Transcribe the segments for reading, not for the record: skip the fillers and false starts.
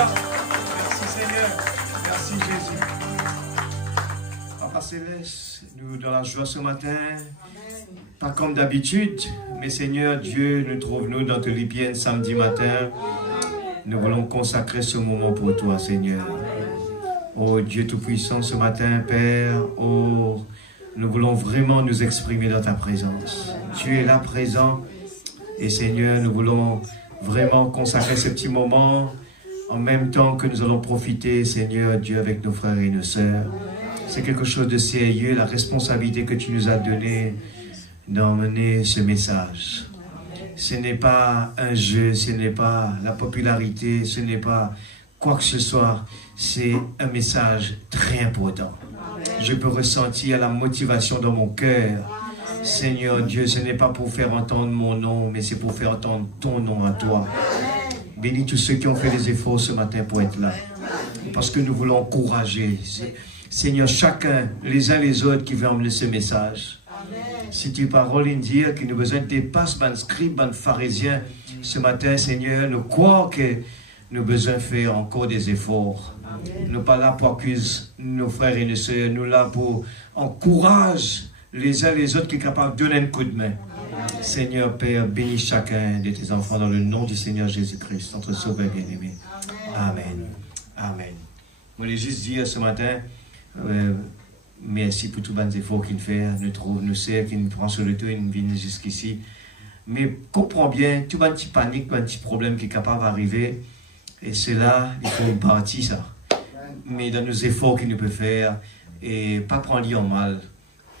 Alléluia. Merci Seigneur. Merci Jésus. Papa Céleste, nous dans la joie ce matin, pas comme d'habitude, mais Seigneur Dieu, nous trouvons-nous dans Philippiens samedi matin. Nous voulons consacrer ce moment pour toi, Seigneur. Oh Dieu Tout-Puissant, ce matin, Père, oh, nous voulons vraiment nous exprimer dans ta présence. Tu es là présent et Seigneur, nous voulons vraiment consacrer ce petit moment en même temps que nous allons profiter, Seigneur Dieu, avec nos frères et nos sœurs. C'est quelque chose de sérieux, la responsabilité que tu nous as donnée d'emmener ce message. Ce n'est pas un jeu, ce n'est pas la popularité, ce n'est pas quoi que ce soit. C'est un message très important. Je peux ressentir la motivation dans mon cœur. Seigneur Dieu, ce n'est pas pour faire entendre mon nom, mais c'est pour faire entendre ton nom à toi. Bénis tous ceux qui ont fait des efforts ce matin pour être là. Parce que nous voulons encourager. Seigneur, chacun, les uns les autres qui veulent emmener ce message. Si tu paroles dire qu'il nous besoin de dépasser ban scribes, ban pharisiens, ce matin, Seigneur, nous croyons que nous besoin de faire encore des efforts. Nous ne pas là pour accuser nos frères et nos sœurs, nous là pour encourager les uns les autres qui sont capables de donner un coup de main. Seigneur Père, bénis chacun de tes enfants dans le nom du Seigneur Jésus-Christ, notre Sauveur bien-aimé. Amen. Amen. Je voulais juste dire ce matin, merci pour tous les efforts qu'il fait, nous sert, qu'il nous prend sur le dos, il nous vient jusqu'ici. Mais comprends bien, tout un petit panique, tout un petit problème qui est capable d'arriver, et cela, il faut une partie, ça. Mais dans nos efforts qu'il nous peut faire, et pas prendre-les en mal,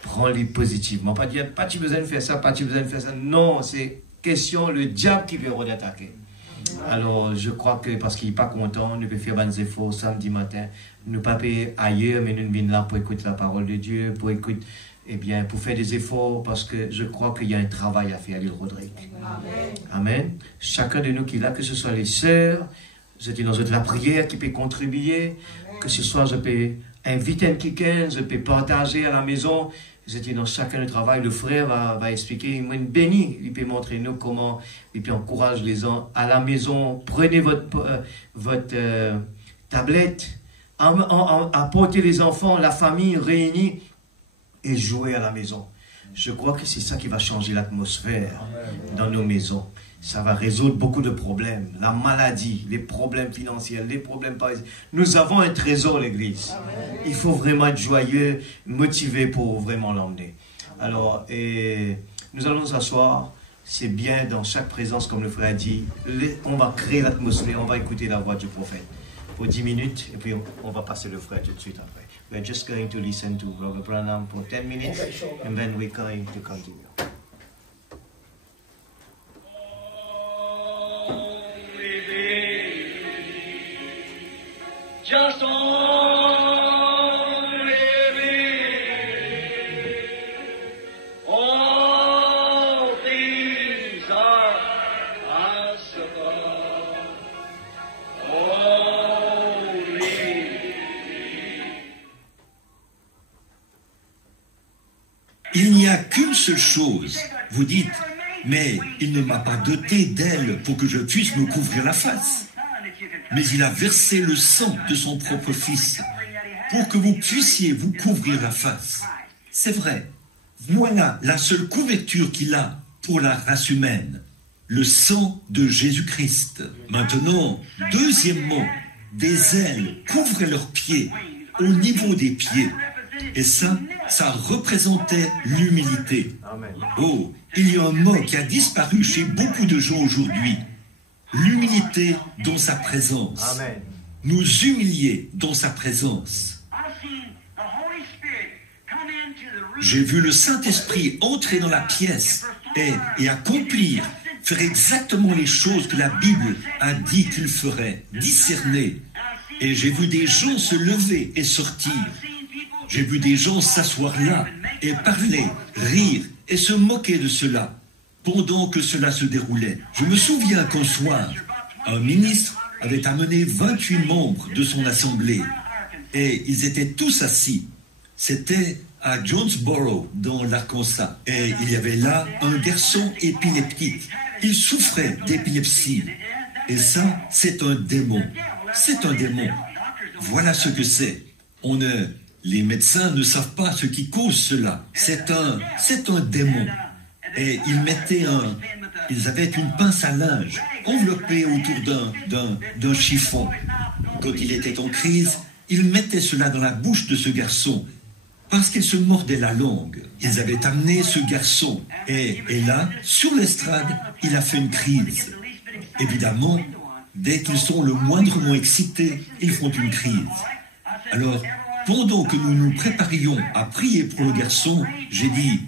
prends-les positivement. Pas dire, pas tu besoin de faire ça, pas tu besoin de faire ça. Non, c'est question, le diable qui veut attaquer. Alors, je crois que parce qu'il n'est pas content, nous pouvons faire des efforts samedi matin. Nous ne pas payer ailleurs, mais nous venons là pour écouter la parole de Dieu, pour écouter, eh bien, pour faire des efforts, parce que je crois qu'il y a un travail à faire, l'île Rodrigue. Amen. Amen. Chacun de nous qui est là, que ce soit les sœurs, je dis dans la prière qui peut contribuer, que ce soit je peux inviter quelqu'un, je peux partager à la maison. Je dis dans chacun le travail, le frère va expliquer, il m'a béni, il peut montrer nous comment, il peut encourager les gens à la maison. Prenez votre tablette, apportez les enfants, la famille réunie et jouez à la maison. Je crois que c'est ça qui va changer l'atmosphère dans nos maisons. Ça va résoudre beaucoup de problèmes. La maladie, les problèmes financiers, les problèmes parisiens. Nous avons un trésor, l'Église. Il faut vraiment être joyeux, motivé pour vraiment l'emmener. Alors, nous allons nous asseoir. C'est bien dans chaque présence, comme le frère a dit. On va créer l'atmosphère, on va écouter la voix du prophète. Pour 10 minutes, et puis on va passer le frère tout de suite après. We're just going to listen to Brother Branham for 10 minutes, and then we're going to continue. Just only believe. All things are possible. Only believe. Il n'y a qu'une seule chose. Vous dites, mais il ne m'a pas doté d'elle pour que je puisse me couvrir la face. Mais il a versé le sang de son propre Fils pour que vous puissiez vous couvrir la face. C'est vrai. Voilà la seule couverture qu'il a pour la race humaine. Le sang de Jésus-Christ. Maintenant, deuxièmement, des ailes couvrent leurs pieds, au niveau des pieds. Et ça représentait l'humilité. Oh, il y a un mot qui a disparu chez beaucoup de gens aujourd'hui. L'humilité dans sa présence. Amen. Nous humilier dans sa présence. J'ai vu le Saint-Esprit entrer dans la pièce et accomplir, faire exactement les choses que la Bible a dit qu'il ferait, discerner. Et j'ai vu des gens se lever et sortir. J'ai vu des gens s'asseoir là et parler, rire et se moquer de cela. Pendant que cela se déroulait, je me souviens qu'un soir, un ministre avait amené 28 membres de son assemblée et ils étaient tous assis. C'était à Jonesboro, dans l'Arkansas, et il y avait là un garçon épileptique. Il souffrait d'épilepsie. Et ça, c'est un démon. c'est un démon. Voilà ce que c'est. Les médecins ne savent pas ce qui cause cela. C'est un démon. Et ils avaient une pince à linge enveloppée autour d'un chiffon. Quand il était en crise, ils mettaient cela dans la bouche de ce garçon parce qu'il se mordait la langue. Ils avaient amené ce garçon et là, sur l'estrade, il a fait une crise. Évidemment, dès qu'ils sont le moindrement excités, ils font une crise. Alors, pendant que nous nous préparions à prier pour le garçon, j'ai dit,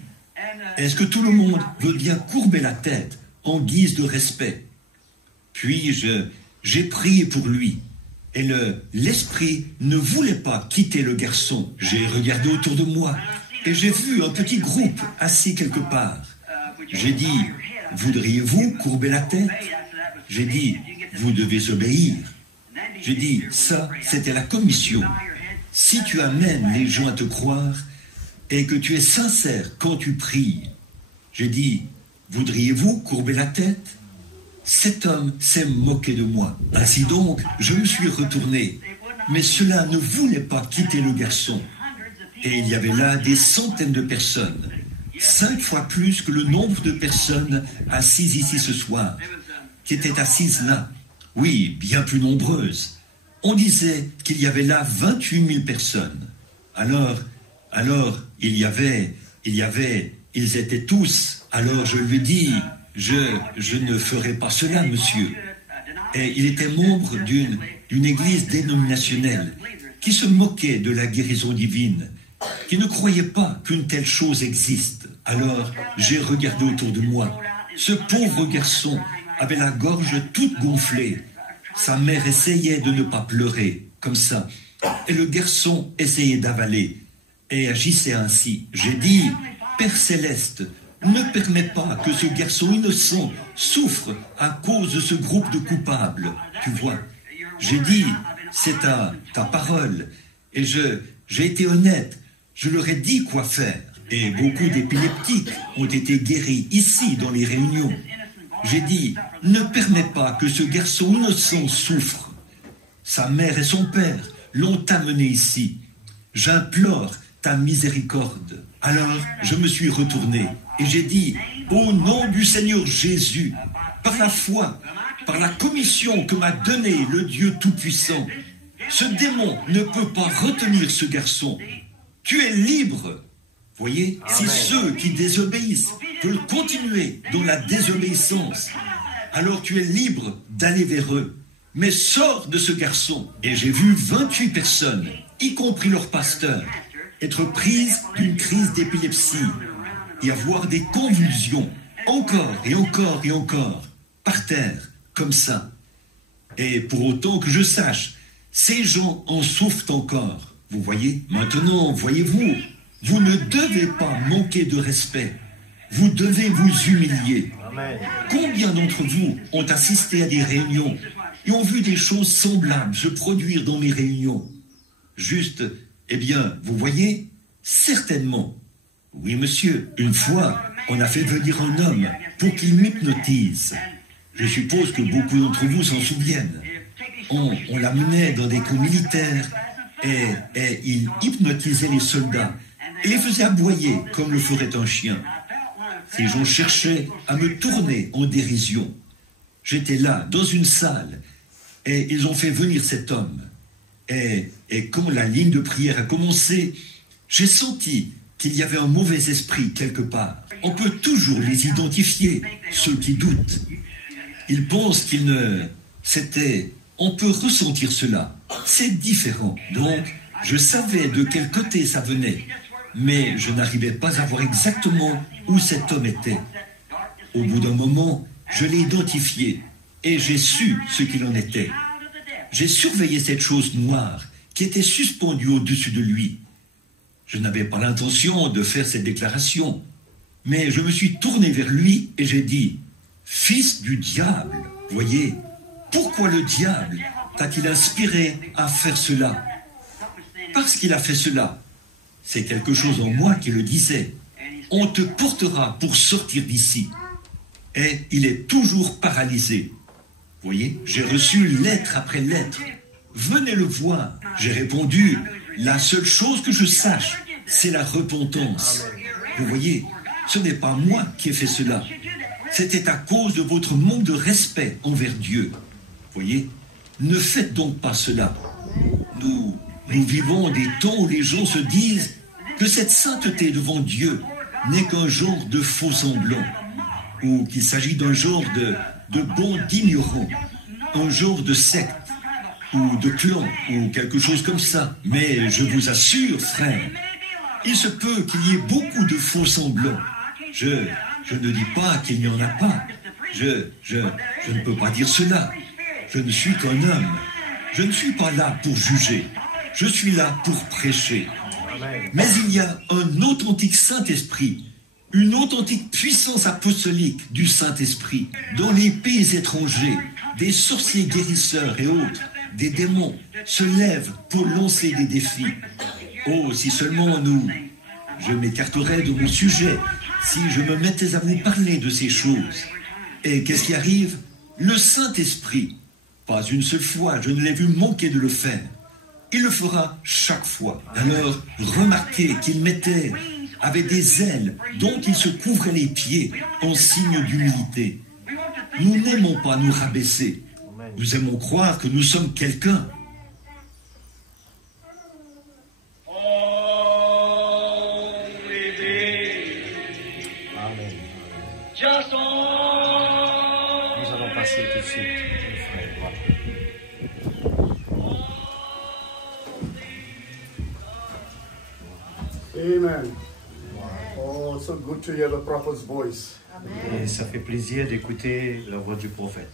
est-ce que tout le monde veut bien courber la tête en guise de respect? Puis j'ai prié pour lui. Et l'esprit ne voulait pas quitter le garçon. J'ai regardé autour de moi et j'ai vu un petit groupe assis quelque part. J'ai dit, voudriez-vous courber la tête? J'ai dit, vous devez obéir. J'ai dit, ça, c'était la commission. Si tu amènes les gens à te croire et que tu es sincère quand tu pries, j'ai dit, voudriez-vous courber la tête? Cet homme s'est moqué de moi. Ainsi donc, je me suis retourné. Mais cela ne voulait pas quitter le garçon. Et il y avait là des centaines de personnes. 5 fois plus que le nombre de personnes assises ici ce soir, qui étaient assises là. Oui, bien plus nombreuses. On disait qu'il y avait là 28 000 personnes. Alors, ils étaient tous. Alors je lui dis, je ne ferai pas cela, monsieur. Et il était membre d'une église dénominationnelle qui se moquait de la guérison divine, qui ne croyait pas qu'une telle chose existe. Alors j'ai regardé autour de moi. Ce pauvre garçon avait la gorge toute gonflée. Sa mère essayait de ne pas pleurer, comme ça. Et le garçon essayait d'avaler et agissait ainsi. J'ai dit, Père Céleste, ne permets pas que ce garçon innocent souffre à cause de ce groupe de coupables. Tu vois, j'ai dit, c'est ta parole. Et j'ai été honnête. Je leur ai dit quoi faire. Et beaucoup d'épileptiques ont été guéris ici dans les réunions. J'ai dit, ne permets pas que ce garçon innocent souffre. Sa mère et son père l'ont amené ici. J'implore ta miséricorde. Alors, je me suis retourné et j'ai dit, au nom du Seigneur Jésus, par la foi, par la commission que m'a donnée le Dieu Tout-Puissant, ce démon ne peut pas retenir ce garçon. Tu es libre. Voyez, si ceux qui désobéissent veulent continuer dans la désobéissance, alors tu es libre d'aller vers eux. Mais sors de ce garçon. Et j'ai vu 28 personnes, y compris leur pasteur, être prises d'une crise d'épilepsie et avoir des convulsions, encore et encore et encore, par terre, comme ça. Et pour autant que je sache, ces gens en souffrent encore. Vous voyez? Maintenant, voyez-vous, vous ne devez pas manquer de respect. Vous devez vous humilier. Combien d'entre vous ont assisté à des réunions et ont vu des choses semblables se produire dans mes réunions? Juste, eh bien, vous voyez, certainement. Oui, monsieur, une fois, on a fait venir un homme pour qu'il m'hypnotise. Je suppose que beaucoup d'entre vous s'en souviennent. On l'amenait dans des camps militaires et il hypnotisait les soldats et les faisait aboyer comme le ferait un chien. Ces gens cherchaient à me tourner en dérision. J'étais là, dans une salle, et ils ont fait venir cet homme. Et quand la ligne de prière a commencé, j'ai senti qu'il y avait un mauvais esprit quelque part. On peut toujours les identifier, ceux qui doutent. Ils pensent qu'ils ne... On peut ressentir cela. C'est différent. Donc, je savais de quel côté ça venait, mais je n'arrivais pas à voir exactement où cet homme était. Au bout d'un moment, je l'ai identifié et j'ai su ce qu'il en était. J'ai surveillé cette chose noire qui était suspendue au-dessus de lui. Je n'avais pas l'intention de faire cette déclaration, mais je me suis tourné vers lui et j'ai dit, « Fils du diable, voyez, pourquoi le diable t'a-t-il inspiré à faire cela? Parce qu'il a fait cela. C'est quelque chose en moi qui le disait. On te portera pour sortir d'ici. » Et il est toujours paralysé. Vous voyez, j'ai reçu lettre après lettre venez le voir. J'ai répondu, la seule chose que je sache, c'est la repentance. Vous voyez, ce n'est pas moi qui ai fait cela. C'était à cause de votre manque de respect envers Dieu. Vous voyez, ne faites donc pas cela. Nous vivons des temps où les gens se disent que cette sainteté devant Dieu n'est qu'un genre de faux semblant, ou qu'il s'agit d'un genre de bande d'ignorants, un genre de secte, ou de clan, ou quelque chose comme ça. Mais je vous assure, frère, il se peut qu'il y ait beaucoup de faux semblants. Je ne dis pas qu'il n'y en a pas. Je ne peux pas dire cela. Je ne suis qu'un homme. Je ne suis pas là pour juger. Je suis là pour prêcher. Mais il y a un authentique Saint-Esprit, une authentique puissance apostolique du Saint-Esprit. Dans les pays étrangers, des sorciers guérisseurs et autres, des démons se lèvent pour lancer des défis. Oh, si seulement je m'écarterais de mon sujet, si je me mettais à vous parler de ces choses. Et qu'est-ce qui arrive? Le Saint-Esprit, pas une seule fois, je ne l'ai vu manquer de le faire. Il le fera chaque fois. Alors, remarquez qu'il avait des ailes dont il se couvrait les pieds en signe d'humilité. Nous n'aimons pas nous rabaisser. Nous aimons croire que nous sommes quelqu'un. Nous allons passer tout de suite. Amen. Oh, it's so good to hear the prophet's voice. Et ça fait plaisir d'écouter la voix du prophète.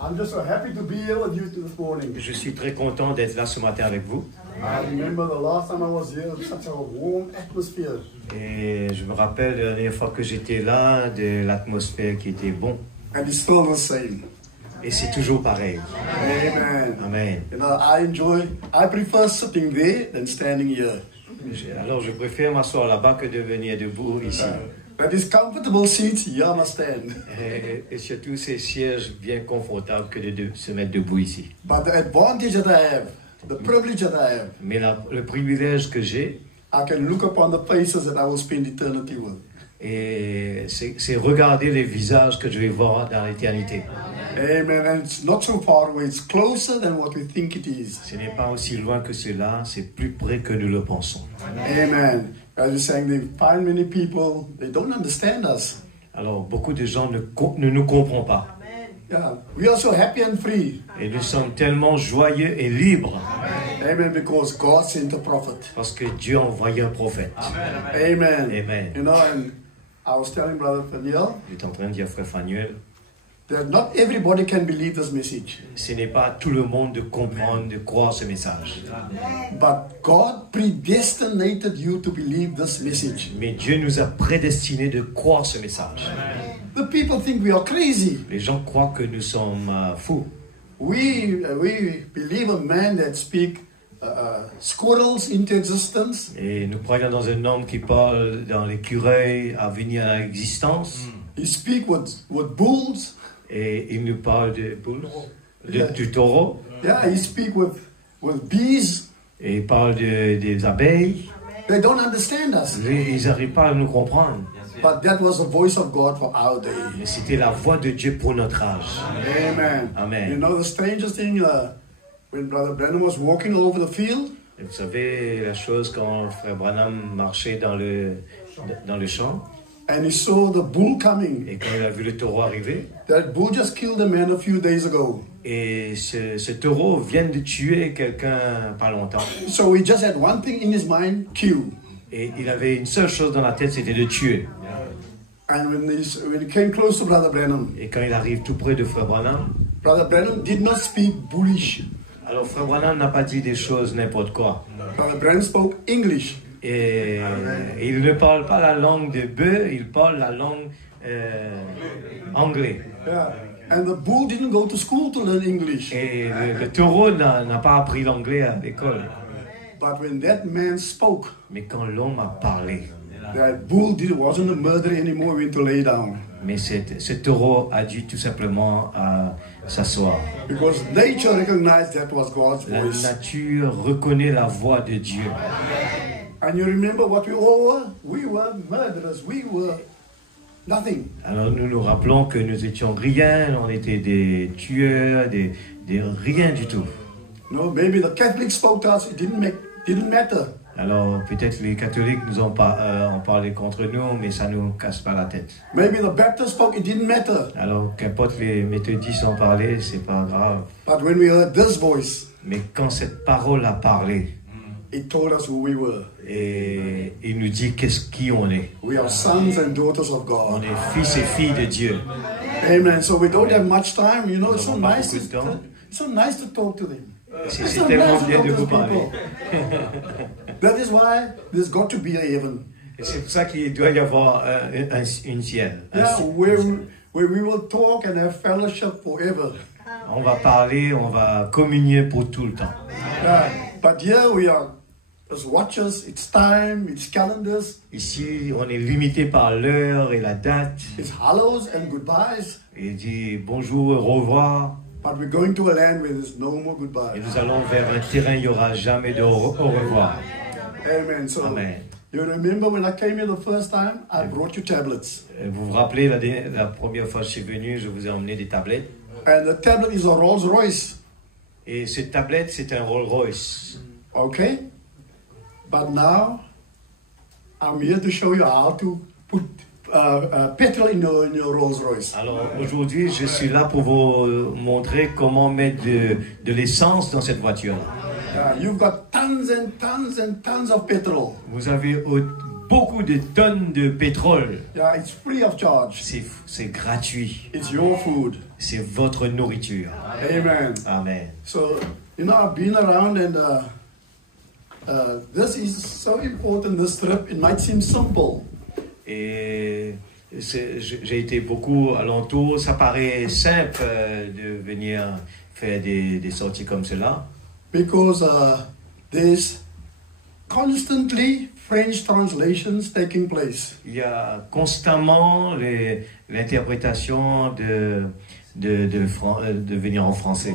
I'm just so happy to be here with you this morning. Je suis très content d'être là ce matin avec vous. I remember the last time I was here, such a warm atmosphere. Et je me rappelle la dernière fois que j'étais là, de l'atmosphère qui était bon. And it's still the same. Et c'est toujours pareil. Amen. Amen. You know, I prefer sitting there than standing here. Alors je préfère m'asseoir là-bas que de venir debout ici. But these comfortable seats, you understand. Et surtout ces sièges bien confortables que de se mettre debout ici. But the advantage that I have, the privilege that I have, Mais le privilège que j'ai, I can look upon the faces that I will spend eternity with. et c'est regarder les visages que je vais voir dans l'éternité. Amen. And it's not so far away. It's closer than what we think it is. Ce n'est pas aussi loin que cela, c'est plus près que nous le pensons. Amen. As you're saying, they find many people, they don't understand us. Alors, beaucoup de gens ne nous comprennent pas. Yeah, we are so happy and free. Et nous sommes tellement joyeux et libres. Amen, because God sent a prophet. Parce que Dieu a envoyé un prophète. Amen. Amen. You know, and I was telling Brother Faniel J'étais en train de dire, frère Fanuel, that not everybody can believe this message. ce n'est pas tout le monde de comprendre, de croire ce message. But God predestinated you to believe this message. Mais Dieu nous a prédestinés de croire ce message. The people think we are crazy. Les gens croient que nous sommes fous. We believe a man that speaks squirrels into existence. Et nous croyons dans un homme qui parle dans l'écureuil à venir à l'existence. He speaks with bulls. Et il nous parle du taureau. Yeah, he speaks with bees. Et il parle des abeilles. They don't understand us. Ils n'arrivent pas à nous comprendre. But that was the voice of God for our day. Mais c'était la voix de Dieu pour notre âge. Amen. Amen. You know the strangest thing, when Brother Branham was walking over the field, Et vous savez la chose quand frère Branham marchait dans le champ and he saw the bull coming. et quand il a vu le taureau arriver. That bull just killed a man a few days ago. Et ce taureau vient de tuer quelqu'un pas longtemps. So he just had one thing in his mind: kill. Et il avait une seule chose dans la tête, c'était de tuer. And when he came close to Brother Branham, Et quand il arrive tout près de frère Branham, Brother Branham did not speak bullish. alors frère Branham n'a pas dit des choses n'importe quoi. Brother Branham spoke English. Et il ne parle pas la langue de bœuf, il parle la langue anglaise. Yeah. And the bull didn't go to school to learn English. Et le taureau n'a pas appris l'anglais à l'école. But when that man spoke, Mais quand l'homme a parlé, that bull wasn't a murderer anymore. He went to lay down. mais ce taureau a dû tout simplement s'asseoir. Because nature recognized that was God's La voice. nature reconnaît la voix de Dieu. And you remember what we all were? We were murderers. We were nothing. Alors nous nous rappelons que nous étions rien, on était des tueurs, des rien du tout. No, maybe the Catholics spoke to us. It didn't matter. Alors peut-être les catholiques nous ont parlé contre nous, mais ça ne nous casse pas la tête. Maybe the Baptists spoke. It didn't matter. Alors qu'importe les méthodistes ont parlé, c'est pas grave. But when we heard this voice, Mais quand cette parole a parlé, it told us who we were. et il nous dit qui on est. We are sons and daughters of On God. est fils et filles de Dieu. Amen. So we don't have much time. You know, it's so Nous n'avons pas nice. beaucoup de temps. It's so nice to talk to them. C'est It's so tellement nice to bien talk de to vous those parler. people. That is why there's got to be a heaven. Et c'est pour ça qu'il doit y avoir une ciel. Yeah, where we will talk and have fellowship forever. On va parler, on va communier pour tout le temps. Yeah, but here we are as watchers. It's time. It's calendars. Ici, on est limité par l'heure et la date. It's hellos and goodbyes. Et il dit bonjour, au revoir. But we're going to a land where there's no more Et goodbyes. nous allons vers un terrain, il n'y aura jamais de au revoir. Amen. So Amen. you remember when I came here the first time, I brought you tablets. Vous vous rappelez, la première fois que je suis venu, je vous ai emmené des tablettes. And the tablet is a Rolls Royce. Et cette tablette, c'est un Rolls Royce. Okay? But now, I'm here to show you how to put petrol in your Rolls Royce. Alors aujourd'hui, je suis là pour vous montrer comment mettre de l'essence dans cette voiture. You've got tons and tons and tons of petrol. Vous avez beaucoup de tonnes de pétrole. Yeah, it's free of charge. C'est gratuit. It's your food. C'est votre nourriture. Amen. Amen. So, you know, I've been around and this is so important, this trip. It might seem simple. Et j'ai été beaucoup alentour. Ça paraît simple de venir faire des sorties comme cela. Because there's constantly French translations taking place. Il y a constamment l'interprétation de venir en français.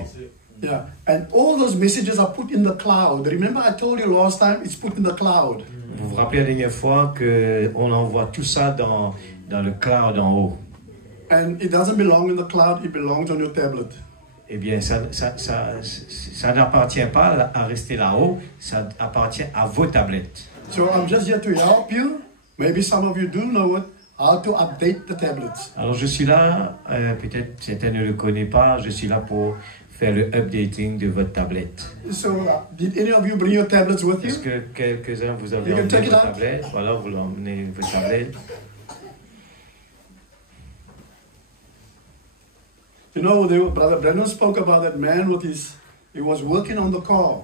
Yeah, and all those messages are put in the cloud. Remember I told you last time, it's put in the cloud. Vous vous rappelez la dernière fois qu'on envoie tout ça dans le cloud en haut. And it doesn't belong in the cloud, it belongs on your tablet. Eh bien, ça n'appartient pas à rester là-haut, ça appartient à vos tablettes. So I'm just here to help you. Maybe some of you do know it, how to update the tablets. Alors, je suis là, peut-être certains ne le connaissent pas, je suis là pour faire le updating de votre tablette. So did any of you bring your tablets with Est-ce you? que quelques-uns vous avez You can emmené take vos it out. tablettes? Voilà, vous l'emmenez vos tablettes. You know, Brother Brennan spoke about that man he was working on the car.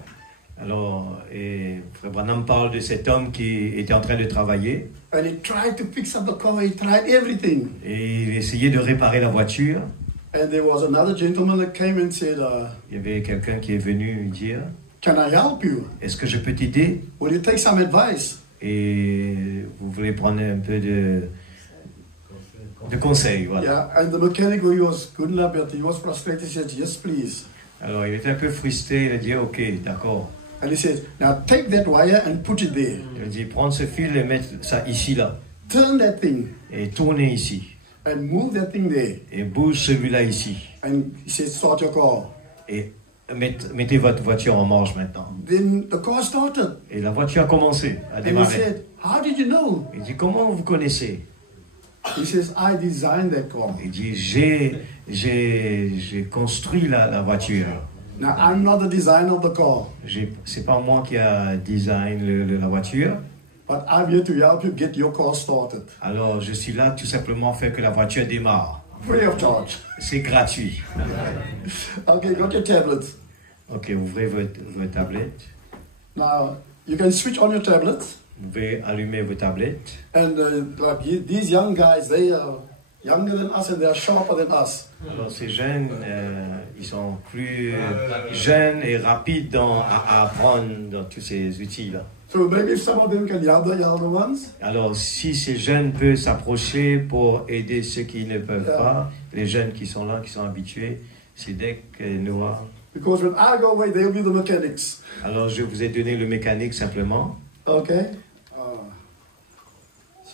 Alors, Frère Branham parle de cet homme qui était en train de travailler And he tried to fix up the car, he tried everything. et il essayait de réparer la voiture. And there was another gentleman that came and said, Il y avait quelqu'un qui est venu lui dire can I help you? « Est-ce que je peux t'aider ?» Will you take some advice? Et vous voulez prendre un peu de conseils, voilà. Yeah, and the mechanic, he was good enough, but he was frustrated. He said, yes, please. Alors, il était un peu frustré, il a dit « Ok, d'accord. And he said, now take that wire and put it there. » Il a dit « Prendre ce fil et mettre ça ici, là. Turn that thing Et tourner ici. and move that thing there. Et bouge celui-là ici. And he said, start your car. Et mettez votre voiture en marche maintenant. » Then the car started. Et la voiture a commencé à And he démarrer. said, how did you know? Il dit « Comment vous connaissez ?» He says, I designed that car. Il dit j'ai construit la voiture. Now, I'm not the designer of the car, C'est pas moi qui a design la voiture. but I'm here to help you get your car started. Alors je suis là tout simplement faire que la voiture démarre. Free of charge. C'est gratuit. Okay, got your tablet. Ok, ouvrez votre tablette. Now, you can switch on your tablet. Vous pouvez allumer vos tablettes. And these young guys, they are younger than us and they are sharper than us. Alors ces jeunes, ils sont plus jeunes et rapides à apprendre dans tous ces outils-là. So maybe if some of them can help the younger ones. Alors si ces jeunes peuvent s'approcher pour aider ceux qui ne peuvent pas, les jeunes qui sont là, qui sont habitués, Sidek, Noah. Because when I go away, they'll be the mechanics. Alors je vous ai donné le mécanique simplement. Okay?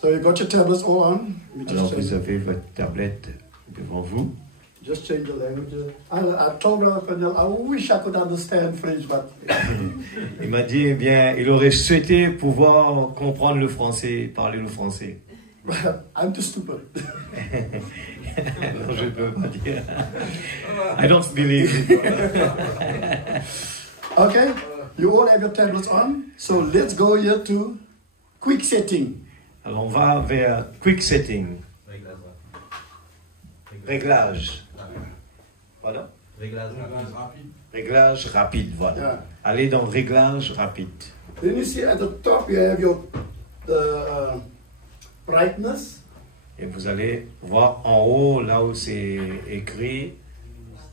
So you got your tablets all on. Let me Alors just vous change, avez votre tablette devant vous. just change the language. I told her, I wish I could understand French, but Il m'a dit, eh bien, il aurait souhaité pouvoir comprendre le français, parler le français. I'm too stupid. Non, je ne peux pas dire. I don't believe it. Okay? You all have your tablets on. So let's go here to quick setting. Alors on va vers quick setting. Réglage. Voilà. Réglage rapide, voilà. Yeah. Allez dans réglage rapide. Then you see at the top you have your brightness. Et vous allez voir en haut, là où c'est écrit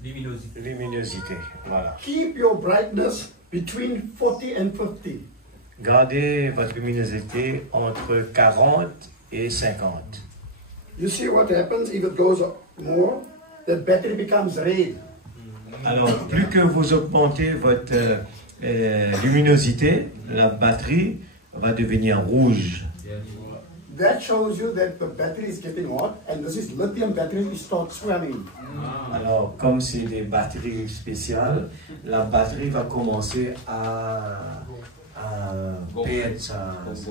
luminosité. Voilà. Keep your brightness between 40 and 50. Gardez votre luminosité entre 40 et 50. You see what happens if it goes more? The battery becomes red. Alors, plus que vous augmentez votre luminosité, la batterie va devenir rouge. That shows you that the battery is getting hot, and this is lithium battery, it starts swelling. Alors, comme c'est des batteries spéciales, la batterie va commencer à perdre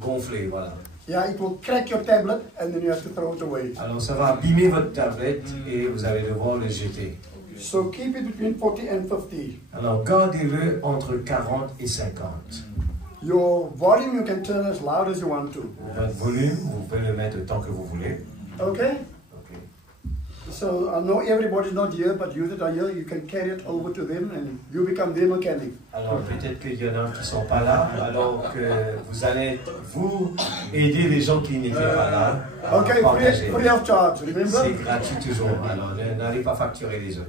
gonfler, voilà. Yeah, it will crack your tablet, and then you have to throw it away. Alors, ça va abîmer votre tablette et vous allez devoir le jeter. So keep it between 40 and 50. Alors, gardez-le entre 40 et 50. Your volume you can turn as loud as you want to. Votre volume, vous pouvez le mettre tant que vous voulez. Okay? Ok. So I know everybody's not here, but you that are here, you can carry it over to them, and you become their mechanic. Alors peut-être qu'il y en a qui ne sont pas là, alors que vous allez vous aider les gens qui n'étaient pas là à Okay, partager. free of charge, C'est remember? gratuit toujours, alors n'allez pas facturer les autres.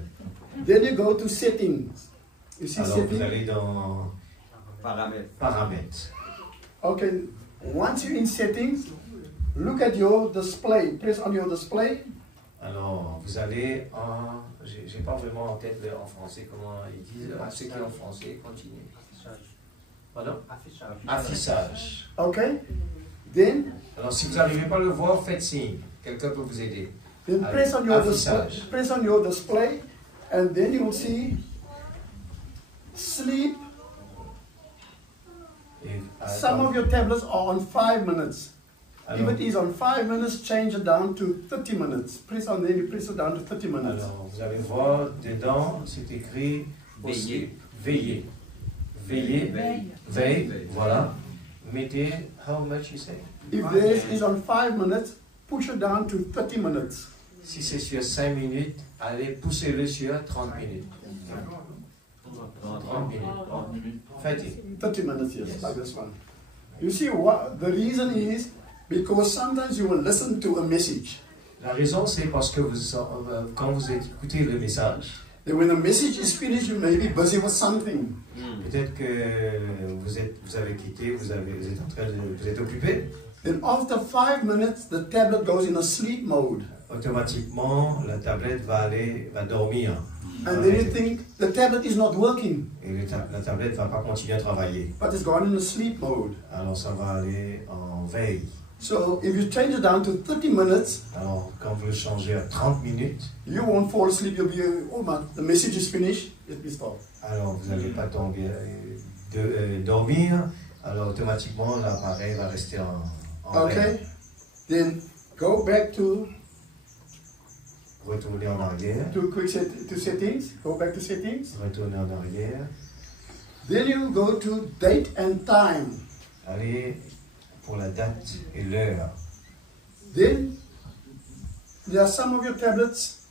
Then you go to settings. You see Alors vous settings? allez dans paramètres. Okay, once you're in settings, look at your display. Press on your display. Alors vous allez en... J'ai pas vraiment en tête en français comment ils disent. Ceux qui ont en français, continuez. Pardon? Affichage. Okay? Then Alors si vous n'arrivez pas à le voir, faites signe. Quelqu'un peut vous aider. press on your display. Affichage. Press on your display, and then you will see sleep. Et, Some of your tablets are on 5 minutes. alors, If it is on 5 minutes, change it down to 30 minutes. Press on there, you press it down to 30 minutes. alors, vous allez voir, dedans, c'est écrit veiller. Veiller. Veille. Voilà. Mettez, how much you say? If this is on 5 minutes, push it down to 30 minutes. Si c'est sur 5 minutes, allez pousser-le sur 30 minutes. 30 minutes. Faites-y. 30 minutes, yes, like this one. You see, what the reason is because sometimes you will listen to a message. La raison, c'est parce que quand vous écoutez le message, Then when the message is finished, you may be busy with something. peut-être que vous avez quitté, vous êtes occupé. Then after 5 minutes, the tablet goes in a sleep mode. Automatiquement, la tablette va dormir. And then you think the tablet is not working, Et la tablette ne va pas continuer à travailler. but it's gone in a sleep mode. Alors ça va aller en veille. So if you change it down to 30 minutes, Alors quand vous le changez à 30 minutes, you won't fall asleep. You'll be, oh man, the message is finished. Let me stop. alors vous n'allez pas tomber, dormir. Alors automatiquement l'appareil va rester en veille. Okay? Then go back to Retournez en arrière. to settings. Go back to settings. Retournez en arrière. Then you go to date and time. Allez pour la date et l'heure. Then there are some of your tablets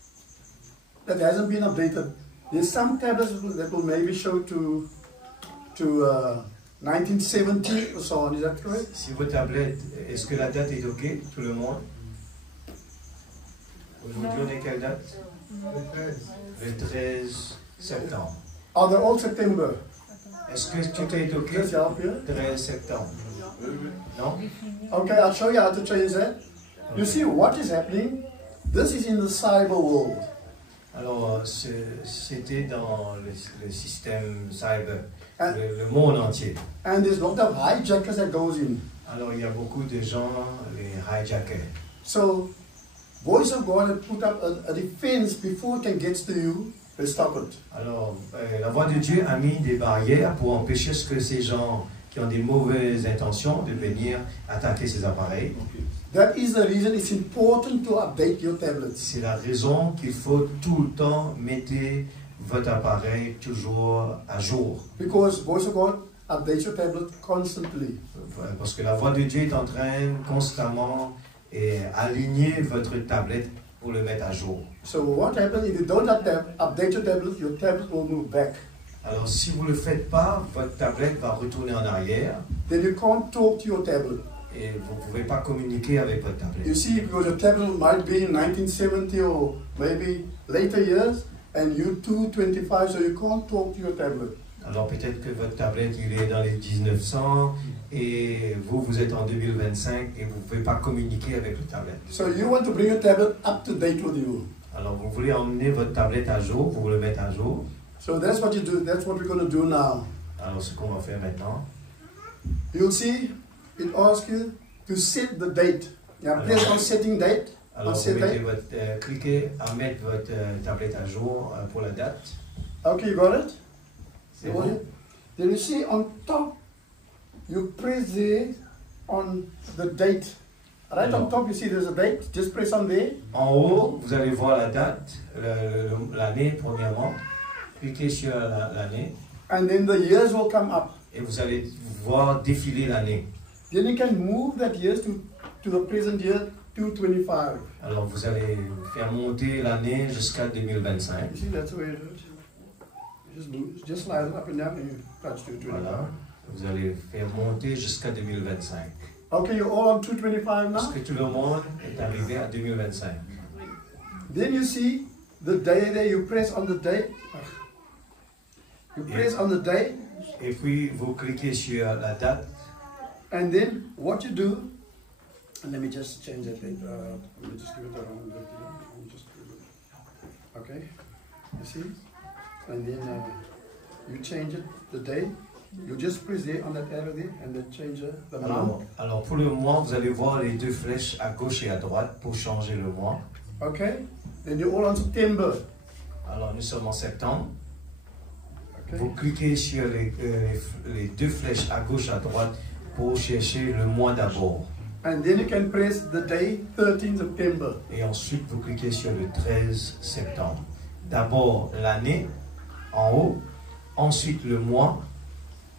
that hasn't been updated. There's some tablets that will maybe show to 1970 or so on. Is that correct? Si vos tablettes, est-ce que la date est OK, tout le monde? Aujourd'hui, on est quelle date? Le 13 septembre. Are they all September? Est-ce que tout est OK? Just help here. 13 septembre. Non? Okay, I'll show you how to change that. You see what is happening? This is in the cyber world. Alors, c'était dans le système cyber, le monde entier. And there's a lot of hijackers that goes in. Alors, il y a beaucoup de gens, les hijackers. So, Voice of God had put up a defense before it can get to you. They stop it. Alors, la voix de Dieu a mis des barrières pour empêcher ce que ces gens qui ont des mauvaises intentions de venir attaquer ces appareils. That is the reason it's important to update your tablets. C'est la raison qu'il faut tout le temps mettre votre appareil toujours à jour. Because Voice of God updates your tablet constantly. Parce que la voix de Dieu est en train constamment d'aligner votre tablette pour le mettre à jour. So what happens if you don't update your tablet will move back. Alors si vous ne le faites pas, votre tablette va retourner en arrière. Then you can't talk to your tablet. Et vous ne pouvez pas communiquer avec votre tablette. You see, because your tablet might be in 1970 or maybe later years, and you're 225, so you can't talk to your tablet. Alors peut-être que votre tablette il est dans les 1900 et vous êtes en 2025 et vous ne pouvez pas communiquer avec le tablette. So you want to bring your tablet up to date with you. Alors vous voulez emmener votre tablette à jour, vous le mettre à jour. So that's what you do. That's what we're going to do now. Alors ce qu'on va faire maintenant. You'll see, it asks you to set the date. Yeah, press on setting date. Alors vous mettez cliquez à mettre votre tablette à jour pour la date. Okay, you got it? C'est bon? Then you see on top, you press there on the date. Right on top, you see there's a date. Just press on there. En haut, vous allez voir la date, l'année premièrement. Cliquez sur l'année. And then the years will come up. Et vous allez voir défiler l'année. Then you can move that years to the present year 225. Alors vous allez faire monter l'année jusqu'à 2025. You see, that's the way it is. Just slide it up and down and you touch 225. Voilà. Vous allez faire monter jusqu'à 2025. Okay, you're all on 225 now? Parce que tout le monde est arrivé à 2025. Then you see the day there, you press on the date. You press on the date. Et puis vous cliquez sur la date. And then what you do, and let me just change that date. Let me just give it a wrong date. Let me just give it. Okay, you see? And then you change it, the day. You just press there on that arrow there and then change the month. Alors pour le mois, vous allez voir les deux flèches à gauche et à droite pour changer le mois. Okay, then you're all on September. Alors nous sommes en septembre. Okay. Vous cliquez sur les deux flèches à gauche et à droite pour chercher le mois d'abord. And then you can press the day 13 September. Et ensuite vous cliquez sur le 13 septembre. D'abord l'année en haut, ensuite le mois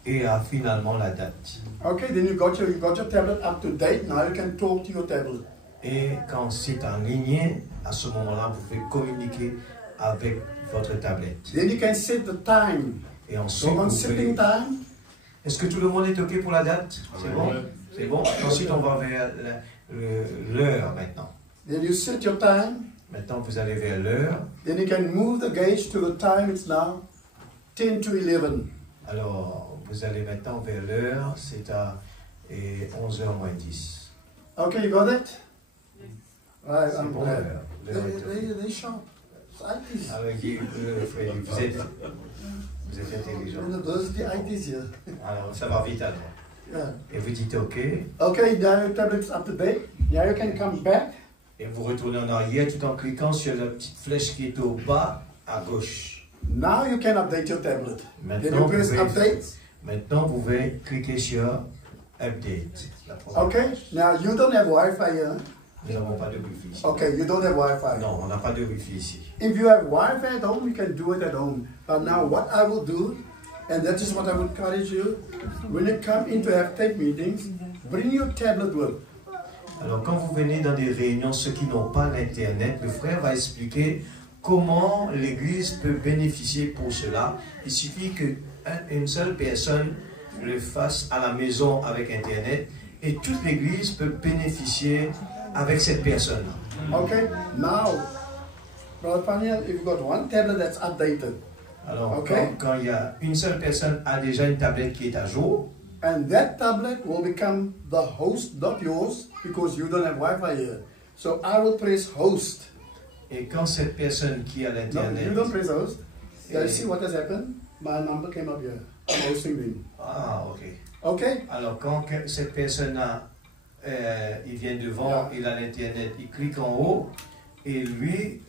et finalement la date. Okay, then you got your tablet up to date. Now you can talk to your tablet. Et quand c'est en ligne, à ce moment-là, vous pouvez communiquer avec votre tablette. Then you can set the time. Et ensuite, So on setting time. Est-ce que tout le monde est OK pour la date? C'est bon? C'est bon? Ensuite, on va vers l'heure maintenant. Then you set your time. Maintenant, vous allez vers l'heure. Then you can move the gauge to the time. It's now 10 to 11. Alors, vous allez maintenant vers l'heure. C'est à 11h moins 10. Okay, you got it? Right, C'est I'm bon, glad. l'heure est OK. They sharp. It's 80s. Alors, vous êtes intelligent. Those are the 80s here. Alors, ça va vite alors. Yeah. Et vous dites OK. Okay, now your tablet's up to date. Now you can come back. Et vous retournez en arrière tout en cliquant sur la petite flèche qui est au bas à gauche. Now you can update your tablet. Then you Maintenant, press update. vous pouvez cliquer sur Update. Okay, now you don't have Wi-Fi here. Nous n'avons pas de Wi-Fi ici. Okay, you don't have Wi-Fi. Non, on n'a pas de Wi-Fi ici. If you have Wi-Fi at home, you can do it at home. But now what I will do, and that is what I would encourage you, when you come in to have tape meetings, bring your tablet with. Alors, quand vous venez dans des réunions, ceux qui n'ont pas l'Internet, le frère va expliquer comment l'Église peut bénéficier pour cela. Il suffit qu'une seule personne le fasse à la maison avec Internet et toute l'Église peut bénéficier avec cette personne. Okay, now, Brother Paniel, if you've got one tablet that's updated, Alors, okay, quand il y a une seule personne a déjà une tablette qui est à jour, and that tablet will become the host, not yours, because you don't have Wi-Fi here. So I will press host. Et quand cette personne qui a No, you l'internet, don't press host. Yeah, you see what has happened? My number came up here. I'm hosting me. ah ok. Okay? Alors quand cette personne a, il vient devant, il a l'internet, il clique en haut et lui,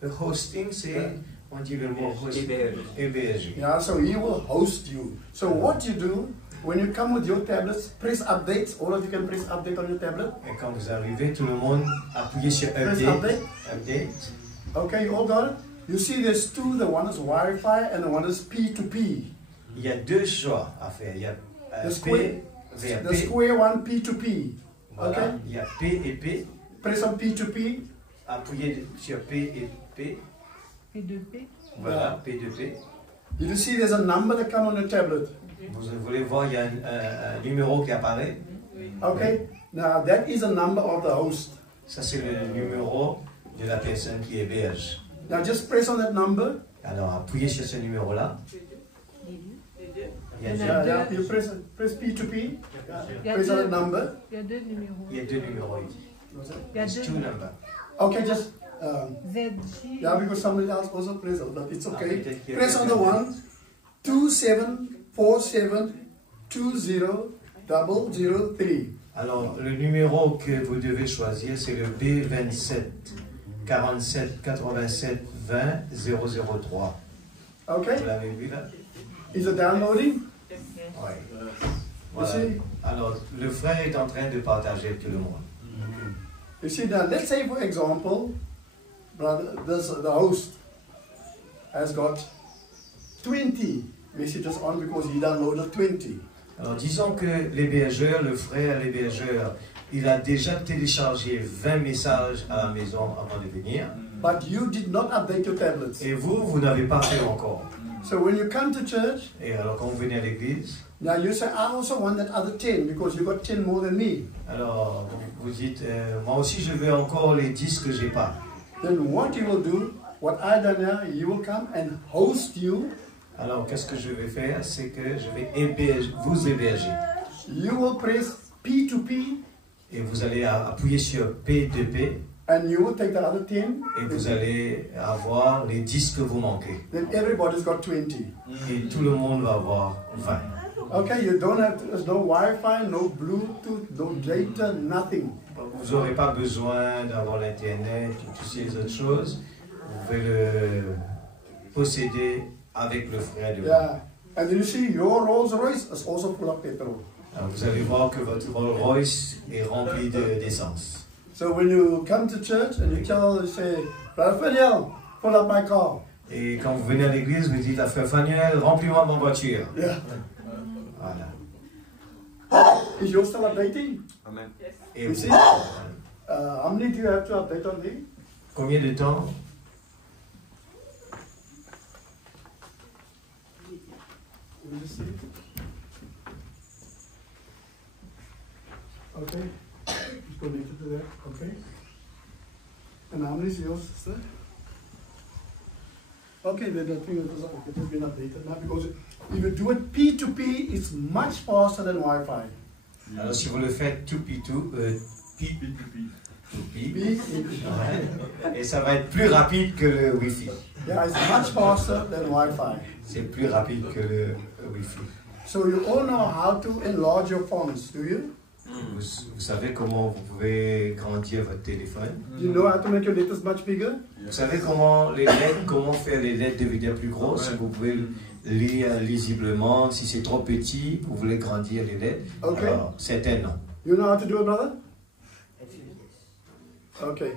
le hosting c'est, on dit le mot hosting, héberger. Yeah, so he will host you. So what you do, when you come with your tablets, press update. All of you can press update on your tablet. Et quand vous arrivez, tout le monde appuyez sur Press update. update. Update. Okay, you all got it? You see there's two, the one is Wi-Fi and the one is P2P. Il y a deux choix à faire. Il y a The P square, vers the P. square one P2P. Voilà. Okay? Il y a P et P. Press on P2P. Appuyez sur P et P. P2P. Voilà, P de P. You see there's a number that comes on your tablet. Vous voulez voir, il y a un numéro qui apparaît. Okay? Now that is a number of the host. Ça, c'est le numéro de la personne qui héberge. Now just press on that number. Alors, appuyez sur ce numéro-là. Il y a Yeah, deux, yeah. You press P2P. Il y a Press on deux- that number. Il y a deux numéros. il y a deux numéros ici. Il y a It's deux two numbers. Okay, just ZJ. yeah, because somebody else also press it, but it's okay. peut-être qu'il y a Press on the quelqu'un. one 2747200003. Alors, le numéro que vous devez choisir, c'est le B27 47 87 20 003. Okay, Vous l'avez vu là? is it downloading? Oui. Voilà. see? Alors, le frère est en train de partager avec tout le monde. You see now, let's say for example, brother, the host has got 20 messages on because he downloaded 20. Alors, disons que l'hébergeur, le frère l'hébergeur, il a déjà téléchargé 20 messages à la maison avant de venir. But you did not update your tablets. Et vous, vous n'avez pas fait encore. So when you come to church, Et alors, quand vous venez à l'église, now you say, I also want that other 10 because you got 10 more than me. alors vous dites, moi aussi je veux encore les 10 que j'ai pas. Then what you will do, what I done now, you will come and host you. Alors, qu'est-ce que je vais faire? C'est que je vais vous héberger. You will press P2P Et vous allez appuyer sur P2P and you will take the other 10. et vous allez avoir les 10 que vous manquez. Then everybody's got 20. Et tout le monde va avoir 20. Okay, you don't have to, there's no Wi-Fi, no Bluetooth, no data, nothing. Vous n'aurez pas besoin d'avoir l'Internet ou toutes ces autres choses. Vous pouvez le posséder avec le frère de vous. Yeah. And then you see your Rolls Royce is also full of petrol. Alors, vous allez voir que votre Rolls Royce est rempli d'essence. So when you come to church and you say, Brother Faniel, fill up my car. Et quand vous venez à l'église, vous dites à Frère Fanuel, remplis-moi ma voiture. Yeah. Voilà. Is yours still updating? Et You vous- see? How many do you have to update on me? combien de temps? Let me see. Okay. Just connected to that. Okay. And how many is yours, sister? Okay, then I think it has been updated now because if you do it P2P, it's much faster than Wi-Fi. Alors si vous le faites tout pitou, pi, P, ouais, et ça va être plus rapide que le Wi-Fi. yeah, it's much faster than Wi-Fi. C'est plus rapide que le Wi-Fi. So you all know how to enlarge your phones, do you? Vous savez comment vous pouvez grandir votre téléphone? You know how to make your letters much bigger? Vous savez comment faire les lettres devenir plus grosses? Vous pouvez lire lisiblement. Si c'est trop petit, vous voulez grandir les lettres. Ok. Alors, certains non. You know how to do it, brother? Okay.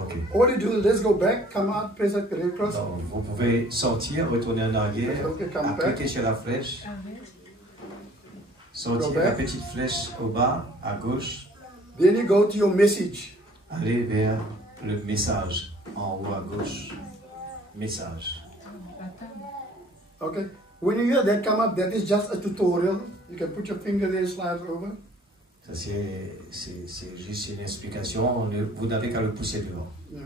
Ok. All you do is let's go back, come out, press that red cross. Donc, vous pouvez sortir, retourner en arrière, Ok, come back. cliquer sur la flèche, Go sortir back. la petite flèche au bas, à gauche, Then you go to your message. aller vers le message en haut à gauche. Message. Okay. When you hear that come up, that is just a tutorial. You can put your finger there, slide over. Ça, c'est juste une explication. Vous n'avez qu'à le pousser devant. Yeah.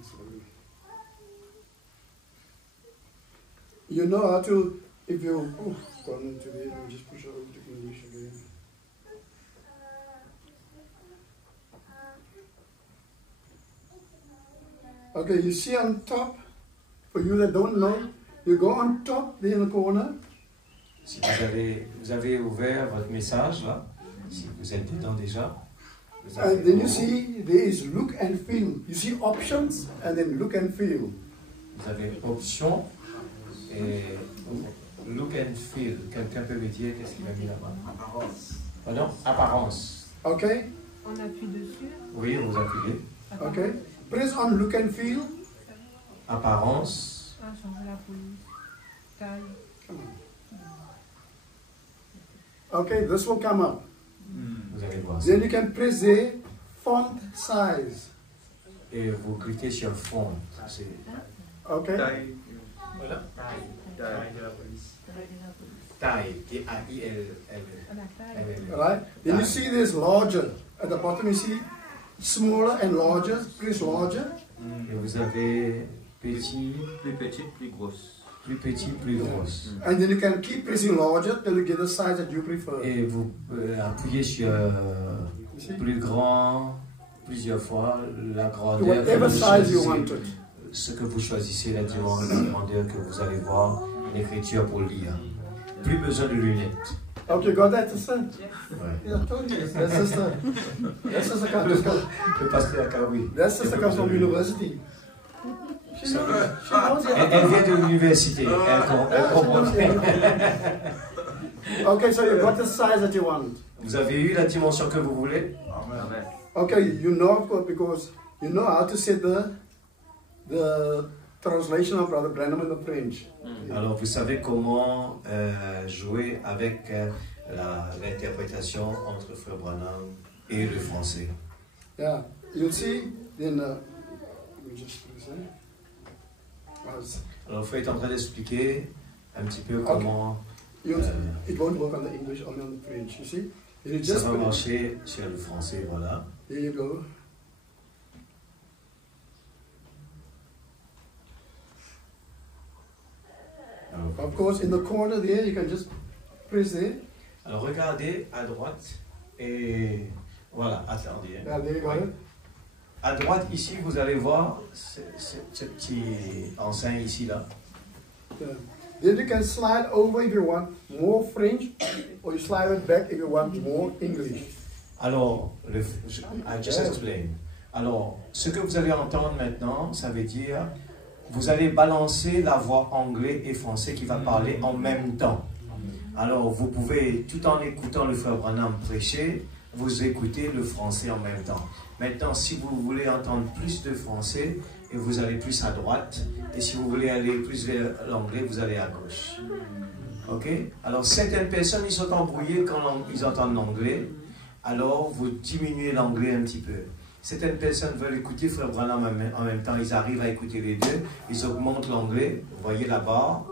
Sorry. You know how to, if you, gone into there, you just push it over to English again. Okay, you see on top, for you that don't know, you go on top there in the corner. Si vous avez ouvert votre message là, si vous êtes dedans déjà, vous avez And then you see there is look and feel. You see options and then look and feel. vous avez option et look and feel. Quelqu'un peut me dire qu'est-ce qu'il a mis là-bas? Apparence. Pardon? Apparence. Okay? On appuie dessus. Oui, vous appuyez. Okay? Press on look and feel. Apparence. Ah, changer la police. Taille. Okay, this will come up. Vous allez voir ça. Then you can press the font size. Et vous cliquez sur fond. C'est Okay? voilà. Taille. T-A-I-L-L. À la taille. Right? Then you see this larger. At the bottom you see smaller and larger. Press larger. Et vous avez petit, Plus petite, plus grosse. plus petit, plus grosse. And then you can keep pressing larger till you get the size that you prefer. Et vous appuyez sur You see? plus grand plusieurs fois, la To grandeur. whatever que vous size you choisissez. want it. Ce que vous choisissez, la grandeur que vous allez voir, l'écriture pour lire. Plus besoin de lunettes. Okay, got that, sister? Ouais. Yeah, I told you. That sister. That sister comes, Le pasteur Akawi. that sister comes from university. She knows Elle vient de l'université. Elle comprend. Okay, so you got the size that you want. Vous avez eu la dimension que vous voulez? Amen. Okay, you know of course because you know how to say the translation of Brother Branham in the French. Alors, vous savez comment jouer avec l'interprétation entre Frère Branham et le français. Yeah, you'll see. Then let me just present. Alors, Frère est en train d'expliquer un petit peu comment It won't work on the English, only on the French. You see? You ça just va put it- marcher sur le français. Voilà. There you go. Alors, Of course, in the corner there, you can just press there. alors, regardez à droite et voilà, attendez. Yeah, there you got it. À droite, ici, vous allez voir ce petit enseigne ici, là. Yeah. Then you can slide over if you want more French, or you slide it back if you want more English. Alors, I just explain. Alors, ce que vous allez entendre maintenant, ça veut dire, vous allez balancer la voix anglais et français qui va parler en même temps. Alors, vous pouvez, tout en écoutant le Frère Branham prêcher, vous écoutez le français en même temps. Maintenant, si vous voulez entendre plus de français, et vous allez plus à droite, et si vous voulez aller plus vers l'anglais, vous allez à gauche. Ok? Alors, certaines personnes, ils sont embrouillées quand ils entendent l'anglais, alors vous diminuez l'anglais un petit peu. Certaines personnes veulent écouter Frère Branham en même temps, ils arrivent à écouter les deux, ils augmentent l'anglais, vous voyez là-bas,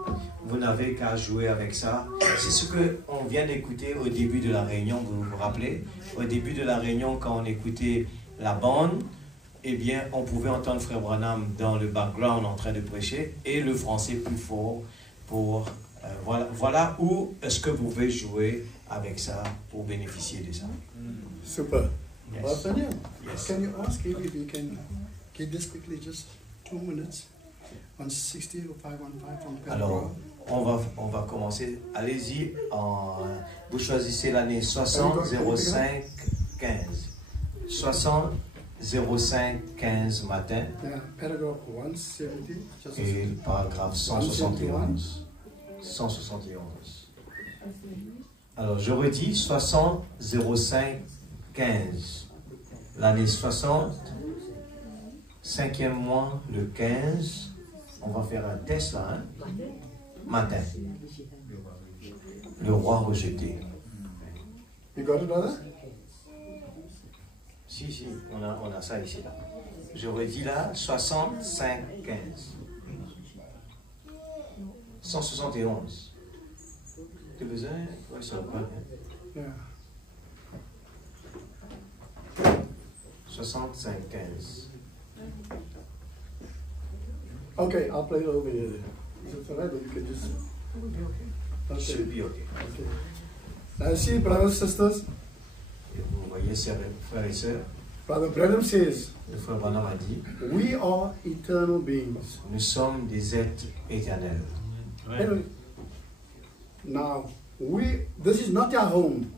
vous n'avez qu'à jouer avec ça. C'est ce qu'on vient d'écouter au début de la réunion, vous vous rappelez? Au début de la réunion, quand on écoutait la bande, eh bien, on pouvait entendre Frère Branham dans le background en train de prêcher et le français plus fort pour... voilà où est-ce que vous pouvez jouer avec ça pour bénéficier de ça. Super. Yes. Well, Daniel, Yes. can you ask him if you can get this quickly, just 2 minutes, on 60 or 515 from Alors, on va commencer. Allez-y, vous choisissez l'année 60 05 15. 60 05 15 matin Yeah, paragraph 170. Just et le paragraphe 171. 171. Alors, je redis 60 05 15. L'année 60, 5e mois, le 15. On va faire un test là, hein? Matin. Le roi rejeté. You got it, brother? Si, on a ça ici là. Je redis là, 65 15. 171. Tu as besoin? Oui, ça va. Yeah. 65 15. Okay, I'll play it over here. Is it alright? You can just. Should Okay. be okay. Okay. Now, see, brothers and sisters, Et vous voyez, frères et sœurs, Brother Branham says, Le frère Branham a dit, we are eternal beings. nous sommes des êtres éternels. Anyway, now, this is not our home.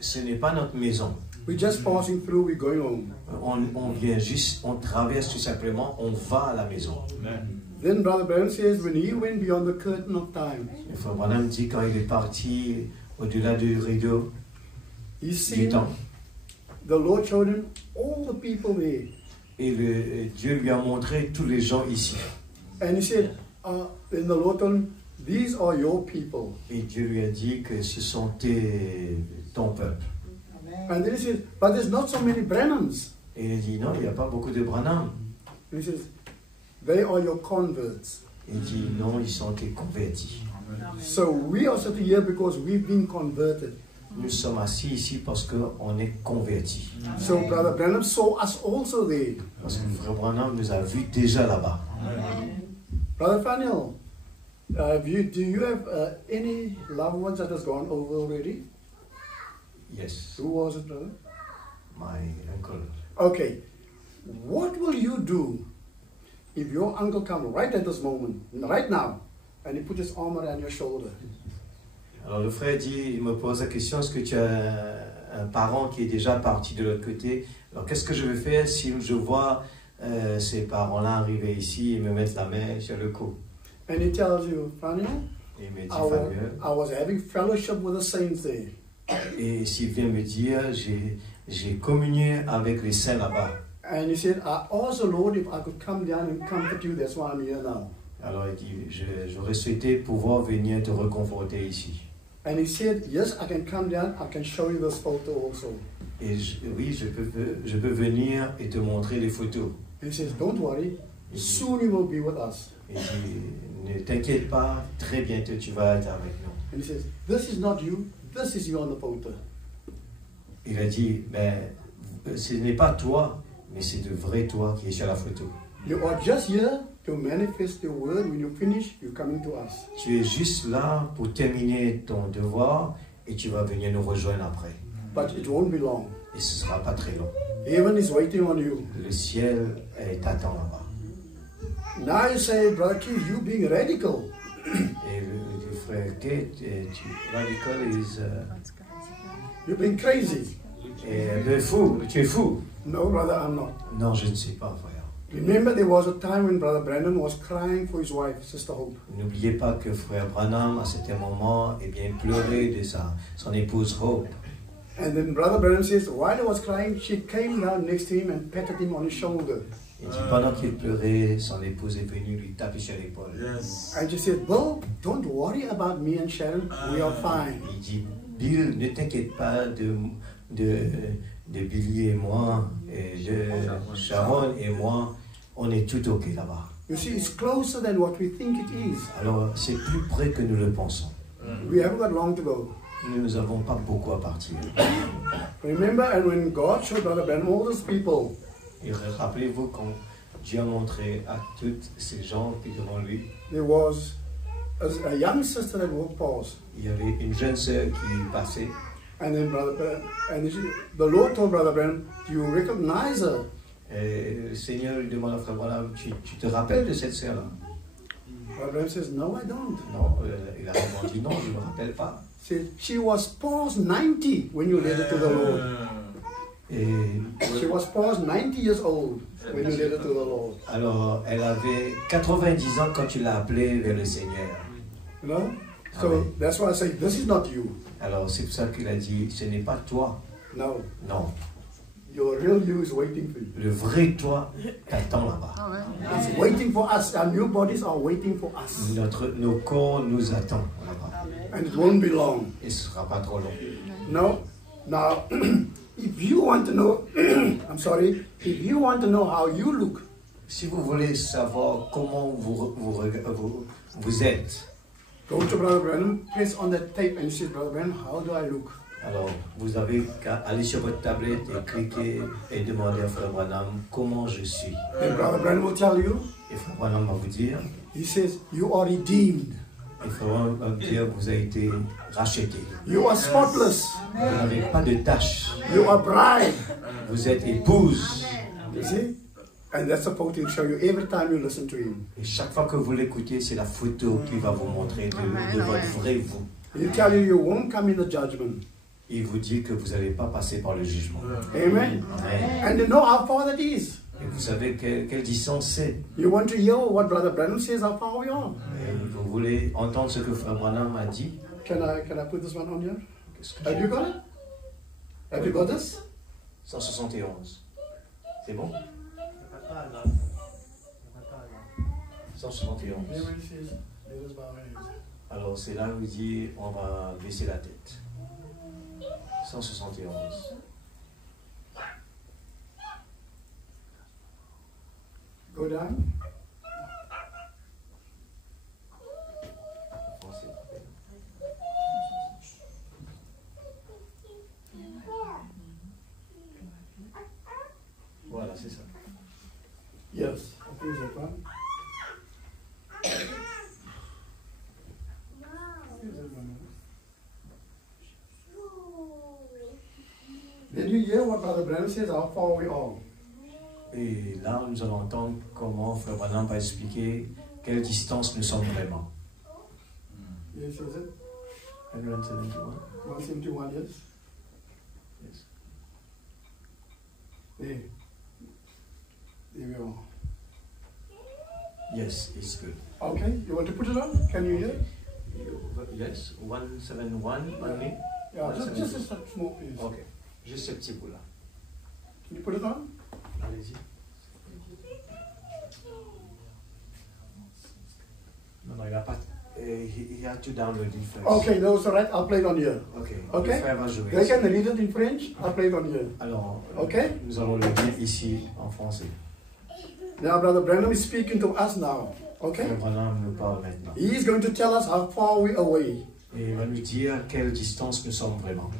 Ce n'est pas notre maison. We're just passing through, we're going home. On vient juste, on traverse tout simplement, on va à la maison. Then Brother Branham says, when he went beyond the curtain of time, Le frère Branham dit quand il est parti au-delà du rideau he du seen temps, the Lord showed him all the people there. et Dieu lui a montré tous les gens ici. And he said, and the Lord told him, these are your people. Et Dieu lui a dit que ce sont ton peuple. And then he said, but there's not so many Branhams. Et il a dit non, il n'y a pas beaucoup de Branham. And he says, they are your converts. Il dit non, ils sont tes convertis. So we are sitting here because we've been converted. Nous sommes assis ici parce qu'on est convertis. So Brother Branham saw us also there. Parce que le frère Branham nous a vus déjà là-bas. Brother Faniel, do you have any loved ones that has gone over already? Yes, Who was it, brother? my uncle. Okay. What will you do if your uncle comes right at this moment, right now, and he put his arm around your shoulder? Alors le frère dit, il me pose la question, est-ce que tu as un parent qui est déjà parti de l'autre côté? Alors qu'est-ce que je vais faire si je vois ces parents-là arriver ici et me mettre la main sur le cou? And he tells you, Faniel, Et il me dit, Fabien, I was having fellowship with the saints there. et s'il vient me dire, j'ai communié avec les saints là-bas. And he said, I asked the Lord if I could come down and comfort you, that's why I'm here now. Alors il dit, j'aurais souhaité pouvoir venir te reconforter ici. And he said, yes, I can come down, I can show you this photo also. Et oui, je peux venir et te montrer les photos. And he says, don't worry, soon you will be with us. Et il dit, ne t'inquiète pas, très bientôt tu vas être avec nous. And he says, this is not you, this is you on the photo. Il a dit, ben, ce n'est pas toi, mais c'est de vrai toi qui est sur la photo. You are just here to manifest your word. When you finish, you're coming to us. Tu es juste là pour terminer ton devoir et tu vas venir nous rejoindre après. But it won't be long. Et ce ne sera pas très long. Heaven is waiting on you. Le ciel t'attend là-bas. Now you say, Brother Keith, you being radical. Et le frère Kate, radical is... You're being crazy. fou, tu es fou. No, brother, I'm not. Non, je ne sais pas, frère. Remember, there was a time when Brother Brandon was crying for his wife, Sister Hope. N'oubliez pas que frère Branham, à certain moment, eh bien, pleurait de son épouse Hope. And then Brother Brandon says, while he was crying, she came down next to him and patted him on his shoulder. Il dit, pendant qu'il pleurait, son épouse est venue lui taper sur l'épaule. And she said, Bill, don't worry about me and Sharon, we are fine. Il dit, Bill, ne t'inquiète pas de Billy et moi, et de Sharon et moi, on est tout ok là-bas. You see, it's closer than what we think it is. Alors, c'est plus près que nous le pensons. We haven't got long to go. Nous n'avons pas beaucoup à partir. Remember, and when God showed Brother Branham all those people, Et rappelez-vous quand Dieu a montré à toutes ces gens qui devant lui, there was a young sister that walked past. il y avait une jeune sœur qui passait. And then the Lord told Brother Branham, do you recognize her? Et le Seigneur lui demande à frère Branham, tu te rappelles de cette sœur-là? Brother Branham says, no, I don't. Non, il a répondu non, je ne me rappelle pas. He said, she was past 90 when you led her to the Lord. Et She was past 90 years old when you led her to the Lord. alors, elle avait 90 ans quand tu l'as appelée vers le Seigneur. You know? So Amen. that's why I say, this is not you. Alors, c'est pour ça qu'il a dit, ce n'est pas toi. No. Non, Your real you is waiting for you. le vrai toi t'attend là-bas. It's waiting for us. Our new bodies are waiting for us. Nos corps nous attendent là-bas. And it won't be long. Et ce ne sera pas trop long. No. Now, if you want to know, I'm sorry, if you want to know how you look, Si vous voulez savoir comment vous êtes, go to Brother Branham, press on that tape and say, Brother Branham, how do I look? alors vous avez qu'à aller sur votre tablette et cliquer et demander à frère Branham comment je suis. And Brother Branham will tell you, Et frère Branham va vous dire, he says, you are redeemed. Il faut dire que vous avez été racheté. You are spotless. Vous n'avez pas de tache. You are bride. Vous êtes épouse. You see? And that's supposed to show you every time you listen to him. Et chaque fois que vous l'écoutez, c'est la photo qui va vous montrer de votre vrai vous. He tell you you won't come in the judgment. Il vous dit que vous n'allez pas passer par le jugement. Amen. Amen. And you know how far that is. Et vous savez quelle distance c'est. You want to hear what Brother Branham says, how far we are. Et vous voulez entendre ce que Frère Branham a dit. Can I put this one on here? Qu'est-ce que Have you got it? Have you got this? 171. C'est bon? 171. Alors c'est là où il dit on va baisser la tête. 171. Go down. Voilà, c'est ça. Yes, I think that one. Did you hear what Brother Branham says, how far we are? Et là, nous allons entendre comment Frère Branham va expliquer quelle distance nous sommes vraiment. Yes, is it? 171. 171, yes. Yes. There. There we are. Yes, it's good. Okay, you want to put it on? Can you hear? Yes, 171 only. Yeah, just a small piece. Ok, juste ce petit bout là. Can you put it on? Allez-y. Non, non, il n'a pas. He had to download it first. Okay, no, it's alright. I'll play it on here. Ok. Okay. Le frère va jouer. They can read it in French. I'll play it on here. Alors, Okay. nous allons le lire ici en français. Now, Brother Branham is speaking to us now. Okay. Frère Branham nous parle maintenant. He is going to tell us how far we are away. Et il va nous dire à quelle distance nous sommes vraiment.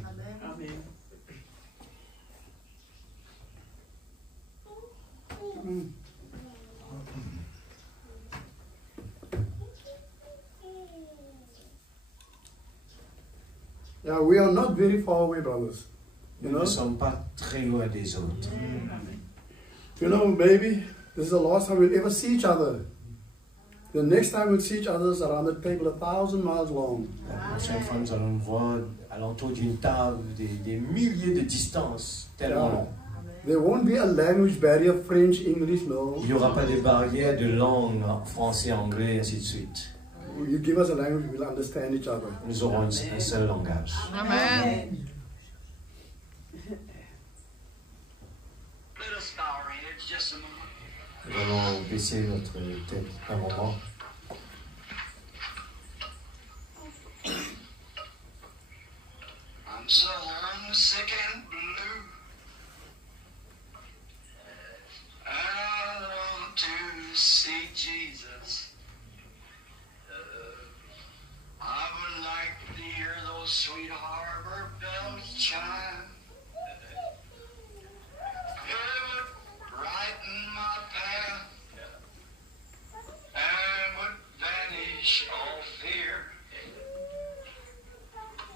Yeah, we are not very far away, brothers. You Nous know. ne sommes pas très loin des autres. You know, maybe this is the last time we'll ever see each other. The next time we'll see each other is around a table 1,000 miles long. La prochaine fois, nous allons nous voir à l'entour d'une table des milliers de distances, tellement long. There won't be a language barrier, French, English, no. Il n'y aura pas de barrière de langue, français, anglais, et ainsi de suite. You give us a language, we'll understand each other. Nous aurons un seul langage. Amen. Let us bow our heads just a moment. Nous allons baisser notre tête un moment. I'm so homesick and blue. I want to see Jesus. I would like to hear those sweet harbor bells chime. It would brighten my path and would banish all fear.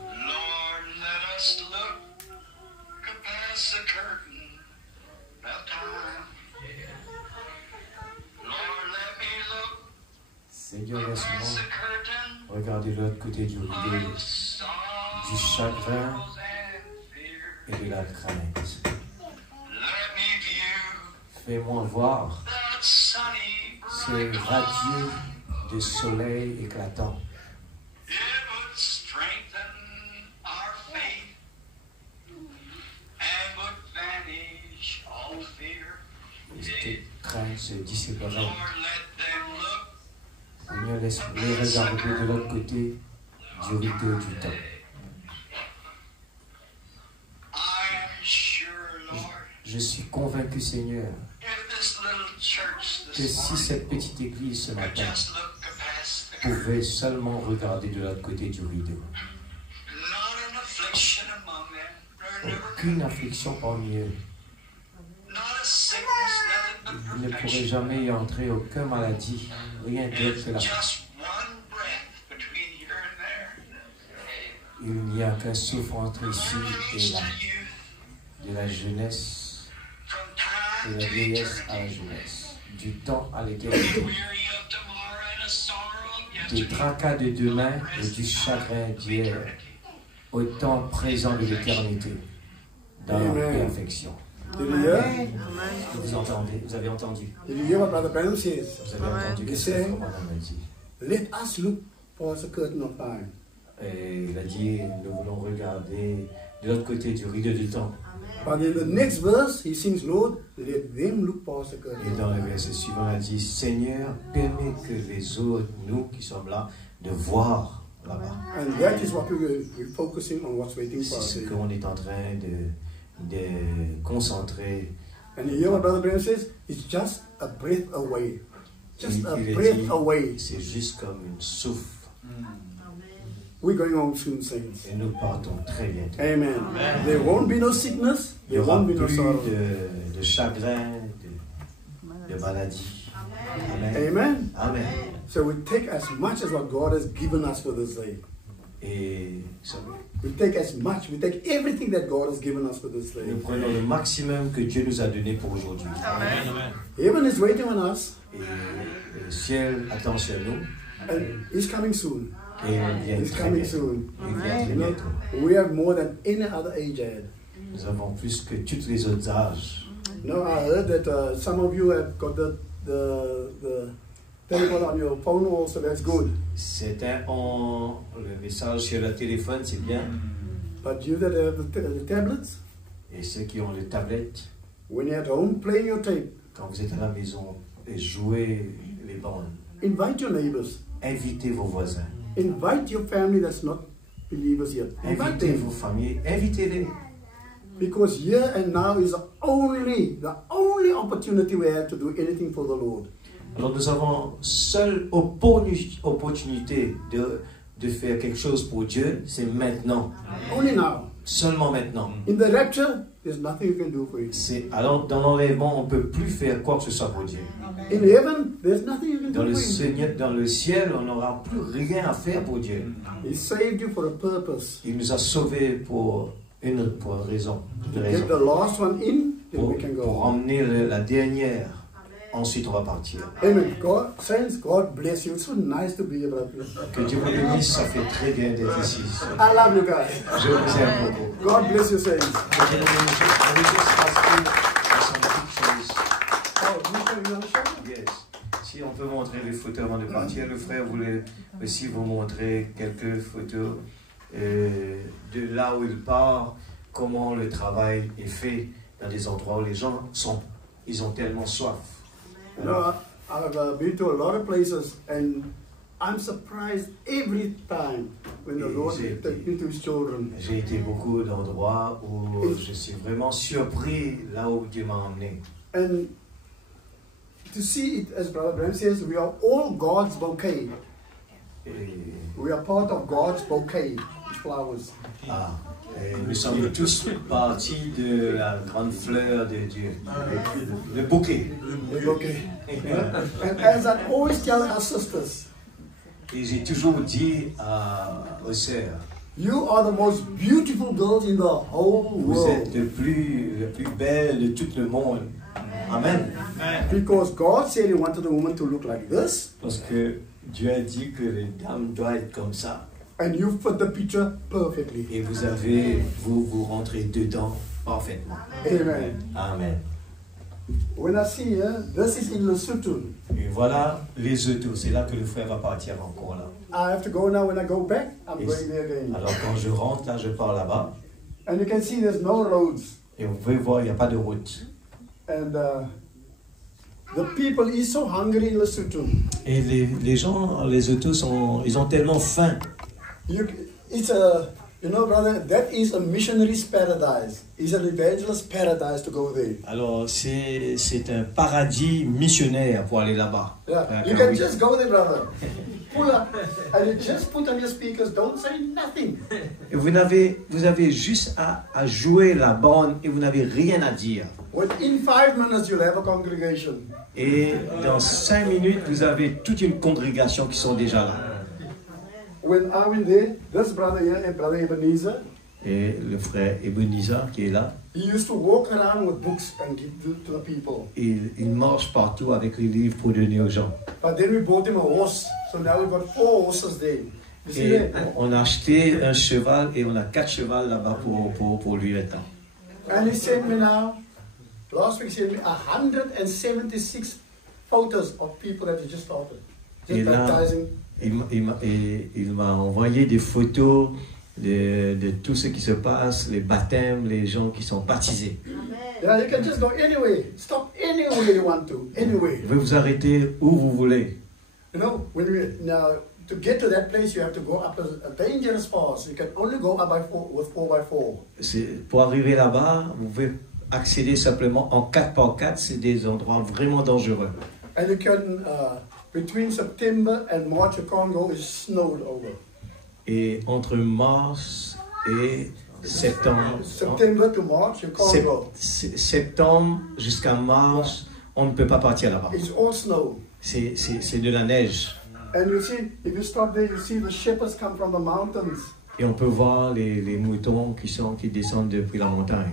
Lord, let us look past the curtain of time. Lord, let me look Seigneur, past laisse-moi the curtain regarder de l'autre côté du rideau of sorrows du chagrin and fear. et de la crainte. Let me view Fais-moi voir that sunny ce bright radieux de soleil éclatant. It would strengthen our faith and would banish all fear. Et cette crainte se dissiperait. Lord, let them look Seigneur, laisse-les regarder de l'autre côté du rideau du temps. I'm sure, Lord, Je suis convaincu, Seigneur, if this little church que this si morning cette petite église ce could matin just look past the curtain, pouvait seulement regarder de l'autre côté du rideau, not an affliction among them, there never aucune affliction parmi eux, not a sickness, nothing il but ne pourrait perfection. jamais y entrer aucune maladie, rien d'autre que la Just one breath between Il n'y a qu'un souffle entre ici et là, de la jeunesse, de la vieillesse à la jeunesse, du temps à l'éternité, du tracas de demain et du chagrin d'hier, au temps présent de l'éternité, dans la perfection. Did you hear? Vous entendez, vous avez entendu, Did you hear what Brother Branham says? vous avez entendu qu'est-ce que Frère Branham a dit. Let us look for the curtain of time. Et il a dit, nous voulons regarder de l'autre côté du rideau du temps. But in the next verse, he sings, Lord, let them look past the curtain. Et dans le verset suivant, il a dit, Seigneur, permets que les autres, nous qui sommes là, de voir là-bas. And that is what we're focusing on, what's waiting for C'est us. ce qu'on est en train de concentrer. And you hear what Brother Branham says? It's just a breath away. Just a Il a breath dit, away. c'est juste comme une souffle. We're going home soon, saints. Et nous partons très bientôt. Amen. There won't be no sickness. Il n'y There aura won't be no plus sorrow. de chagrin, de maladie. Amen. Amen. Amen. So we take as much as what God has given us for this day. Et We take as much. We take everything that God has given us for this day. nous prenons le maximum que Dieu nous a donné pour aujourd'hui. Heaven is waiting on us, Et le ciel attend sur nous. and He's coming soon. Et il vient He's très coming bientôt. soon. Il vient très You know, bientôt. we have more than any other age ahead. Nous avons plus que tous les autres âges. No, I heard that some of you have got the table on your phone also. That's good. Certains ont le message sur le téléphone, c'est bien. But you that have the tablets, Et ceux qui ont les tablettes, when you're at home playing your tape, quand vous êtes à la maison et jouez les bandes, invite your neighbors. invitez vos voisins, Invite your family that's not believers yet. Invite invitez them. vos familles, invitez-les. Because here and now is the only opportunity we have to do anything for the Lord. Alors nous avons seule opportunité de faire quelque chose pour Dieu, c'est maintenant. Only now. Seulement maintenant. In the rapture, there's nothing you can do for it. Alors dans l'enlèvement, on ne peut plus faire quoi que ce soit pour Dieu. In heaven, there's nothing you can Dans do le, for him. Seigneur, dans le ciel, on n'aura plus rien à faire pour Dieu. He saved you for a purpose. Il nous a sauvés pour une raison. Une Get raison. the last one in, then we can Pour go. emmener la dernière. Ensuite, on va partir. Amen. God, saints, God bless you. It's so nice to be here, brother. Que Dieu vous bénisse, ça fait très bien d'être ici. I love you guys. Je vous aime beaucoup. God bless you, saints. Que Dieu vous bénisse. On veut juste passer à son petite chose. Oh, you want to show? Yes. Si on peut montrer les photos avant de partir, le frère voulait aussi vous montrer quelques photos de là où il part, comment le travail est fait dans des endroits où les gens ils ont tellement soif. You know, I've been to a lot of places, and I'm surprised every time when the Lord takes me to His children. J'ai été beaucoup d'endroits où je suis vraiment surpris là où Dieu m'a emmené. And to see it, as Brother Branham says, we are all God's bouquet. Et, We are part of God's bouquet, flowers. et nous sommes tous partis de la grande fleur de Dieu, le bouquet. The bouquet. And as I always tell our sisters, Et j'ai toujours dit aux sœurs, you are the most beautiful girls in the whole vous êtes world. le plus belle de tout le monde. Amen. Because God said He wanted a woman to look like this, Parce que Dieu a dit que les dames doivent être comme ça. and you fit the picture perfectly. Et vous rentrez dedans parfaitement. Amen. Amen. When I see here, this is in Lesotho. Et voilà les autos. C'est là que le frère va partir encore là. I have to go now. When I go back, I'm Yes. going there again. Alors quand je rentre là, je pars là-bas. And you can see there's no roads. Et vous pouvez voir, il n'y a pas de route. And the people is so hungry in Lesotho. Et les gens, les autos, ils ont tellement faim. You know, brother, that is a missionary's paradise. It's an evangelist's paradise to go there. Alors c'est un paradis missionnaire pour aller là-bas. Yeah. You can just go there, brother. Pull up, and you just put on your speakers. Don't say nothing. Et vous avez juste à jouer la bande et vous n'avez rien à dire. Within 5 minutes, you'll have a congregation. Et dans 5 minutes, vous avez toute une congrégation qui sont déjà là. when I went there, this brother here, brother Ebenezer, Et le frère Ebenezer qui est là, he used to walk around with books and give to the people. il marche partout avec les livres pour donner aux gens. But then we bought him a horse, so now we've got 4 horses there. You see Et that? on a acheté un cheval et on a 4 chevaux là-bas pour lui maintenant. And he sent me now, last week he sent me 176 photos of people that he just started. Just Et là, baptizing. il m'a envoyé des photos de tout ce qui se passe, les baptêmes, les gens qui sont baptisés. Yeah, you can just go anywhere. Stop anywhere you want to. Anywhere. Vous pouvez vous arrêter où vous voulez. You know, when we now to get to that place, you have to go up a dangerous path. You can only go up with 4x4. Pour arriver là-bas, vous pouvez accéder simplement en 4x4. C'est des endroits vraiment dangereux. And you can between September and March, you can't go. It's snowed over. Et entre mars et septembre, September to March, you can't go. septembre jusqu'à mars, on ne peut pas partir là-bas. It's all snow. C'est de la neige. And you see, if you stop there, you see the shepherds come from the mountains. Et on peut voir les moutons qui descendent depuis la montagne.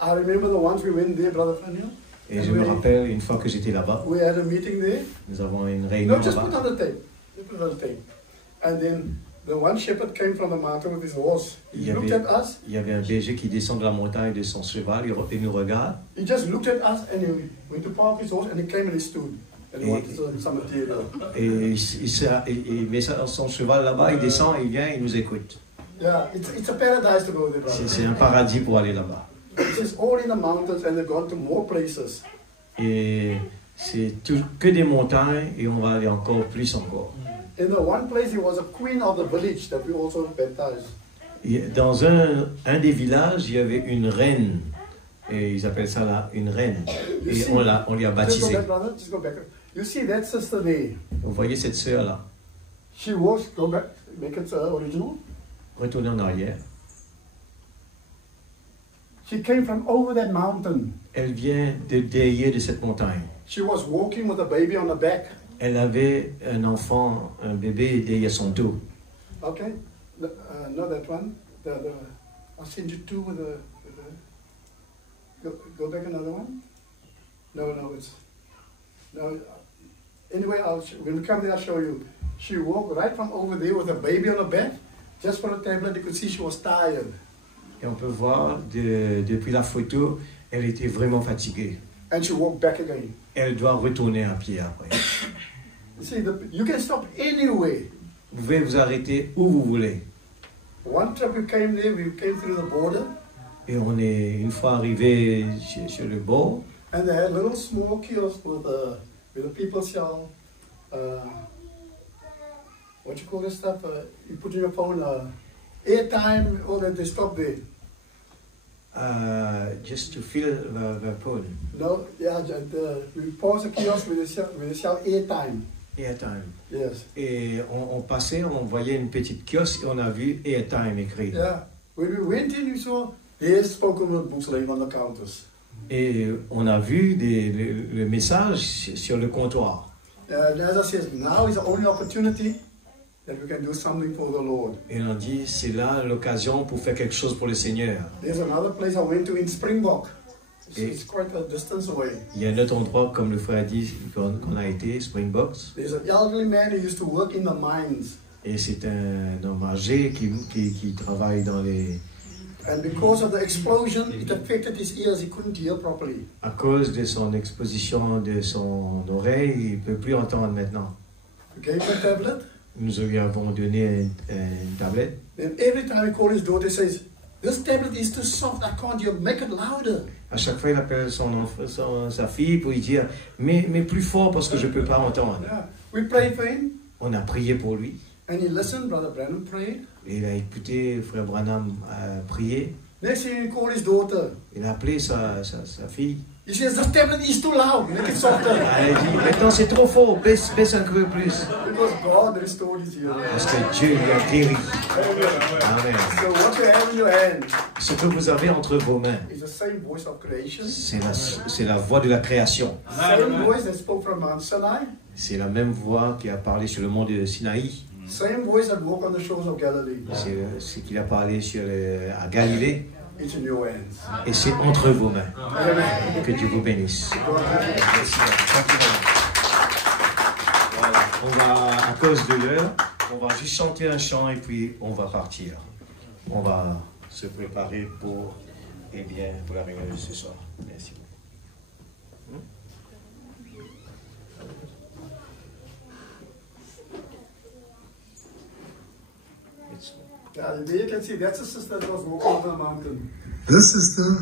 I remember the ones we went there, Brother Faniel. Et je me rappelle, une fois que j'étais là-bas, We had a meeting there. nous avons une réunion No, just put là-bas. on the tape. Just put on the tape. And then the one shepherd came from the mountain with his horse. He Il y looked avait- at us. Il y avait un berger qui descend de la montagne de son cheval, il nous regarde. He just looked at us and he went to park his horse and he came and he stood. And he wanted some material. Et il met ça dans son cheval là-bas, il descend, il vient, il nous écoute. Yeah, it's a paradise to go there, brother. C'est un paradis pour aller là-bas. It's all in the mountains and they've gone to more places. Et c'est que des montagnes et on va aller encore plus encore. In the one place, he was a queen of the village that we also baptized. Dans un des villages, il y avait une reine. Et ils appellent ça là une reine. Et on lui a Just go baptisé. back, brother. Just go back. You see that sister there? Vous voyez cette sœur là. She was, go back, make it original. Retournez en arrière. She came from over that mountain. Elle vient de derrière de cette montagne. She was walking with a baby on her back. Elle avait un enfant, un bébé derrière son dos. Okay? Not that one. I'll send you two with the go back another one. No, it's no. Anyway, when we come there, I'll show you. She walked right from over there with a baby on her back. Just for the tablet, you could see she was tired. Et on peut voir depuis la photo, elle était vraiment fatiguée. And she walked back again. Elle doit retourner à pied après. You see, you can stop anywhere. Vous pouvez vous arrêter où vous voulez. One trip we came there, we came through the border, Et on est une fois arrivé sur le bord, and they had little small kiosks with where the people sell, what you call this stuff? You put in your phone, airtime, all that. They stop there. just to fill the phone. No, yeah, we pass a kiosk where they sell airtime. Airtime. Yes. Et on passait, on voyait une petite kiosque et on a vu Airtime écrit. Yeah. When we went in, we saw there's spoken word books laying on the counters. Et on a vu le message sur le comptoir. And as I said, now is the only opportunity that we can do something for the Lord. Et on a dit, c'est là l'occasion pour faire quelque chose pour le Seigneur. There's another place I went to in Springbok. Et It's quite a distance away. il y a un autre endroit, comme le frère a dit, qu'on a été, Springboks. There's an elderly man who used to work in the mines. Et c'est un homme âgé qui travaille dans les... And because of the explosion, it affected his ears. He couldn't hear properly. À cause de son exposition de son oreille, il ne peut plus entendre maintenant. We gave him a tablet. Nous lui avons donné une tablette. Then every time he called his daughter, he says, "This tablet is too soft. I can't hear. Make it louder." À chaque fois, il appelle sa fille pour lui dire mais plus fort parce que je ne peux pas entendre. Yeah. We prayed for him, On a prié pour lui. and he listened. Brother Brandon prayed. Et il a écouté le frère Branham prier. Next thing he called his daughter. Il a appelé sa fille. He says, "This tablet is too loud. Make it softer." Elle a dit maintenant c'est trop fort, baisse un peu plus. Because God restored his hearing. Parce que Dieu lui a guéri. Amen. So what you have in your hand Ce que vous avez entre vos mains, is the same voice of creation. c'est la voix de la création. Same voice that spoke from Mount Sinai. C'est la même voix qui a parlé sur le mont de Sinaï. Same voice that walked on the shores of Galilee. C'est ce qu'il a parlé à Galilée. It's in your hands. Et c'est entre vos mains. Amen. Que Dieu vous bénisse. God bless you. Merci. Voilà. On va, à cause de l'heure, on va juste chanter un chant et puis on va partir. On va se préparer pour la réunion de ce soir. Merci. You can see that's a sister that was walking over the mountain. This sister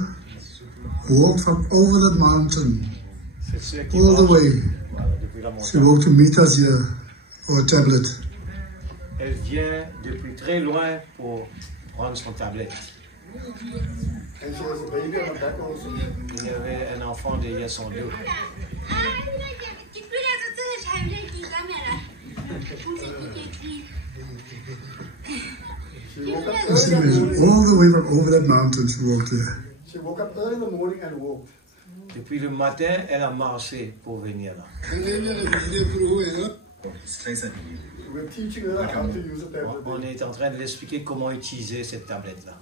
walked from over that mountain all the way. She walked to meet us here for a tablet. Elle vient depuis très loin pour prendre son tablette. And she has a baby on her back also. Il y avait un enfant derrière son dos. She woke up You see, all the way from over that mountain, she walked there. She woke up early in the morning and walked. Depuis le matin, elle a marché pour venir là. We're teaching her how to use a tablet. On est en train de l'expliquer comment utiliser cette tablette-là.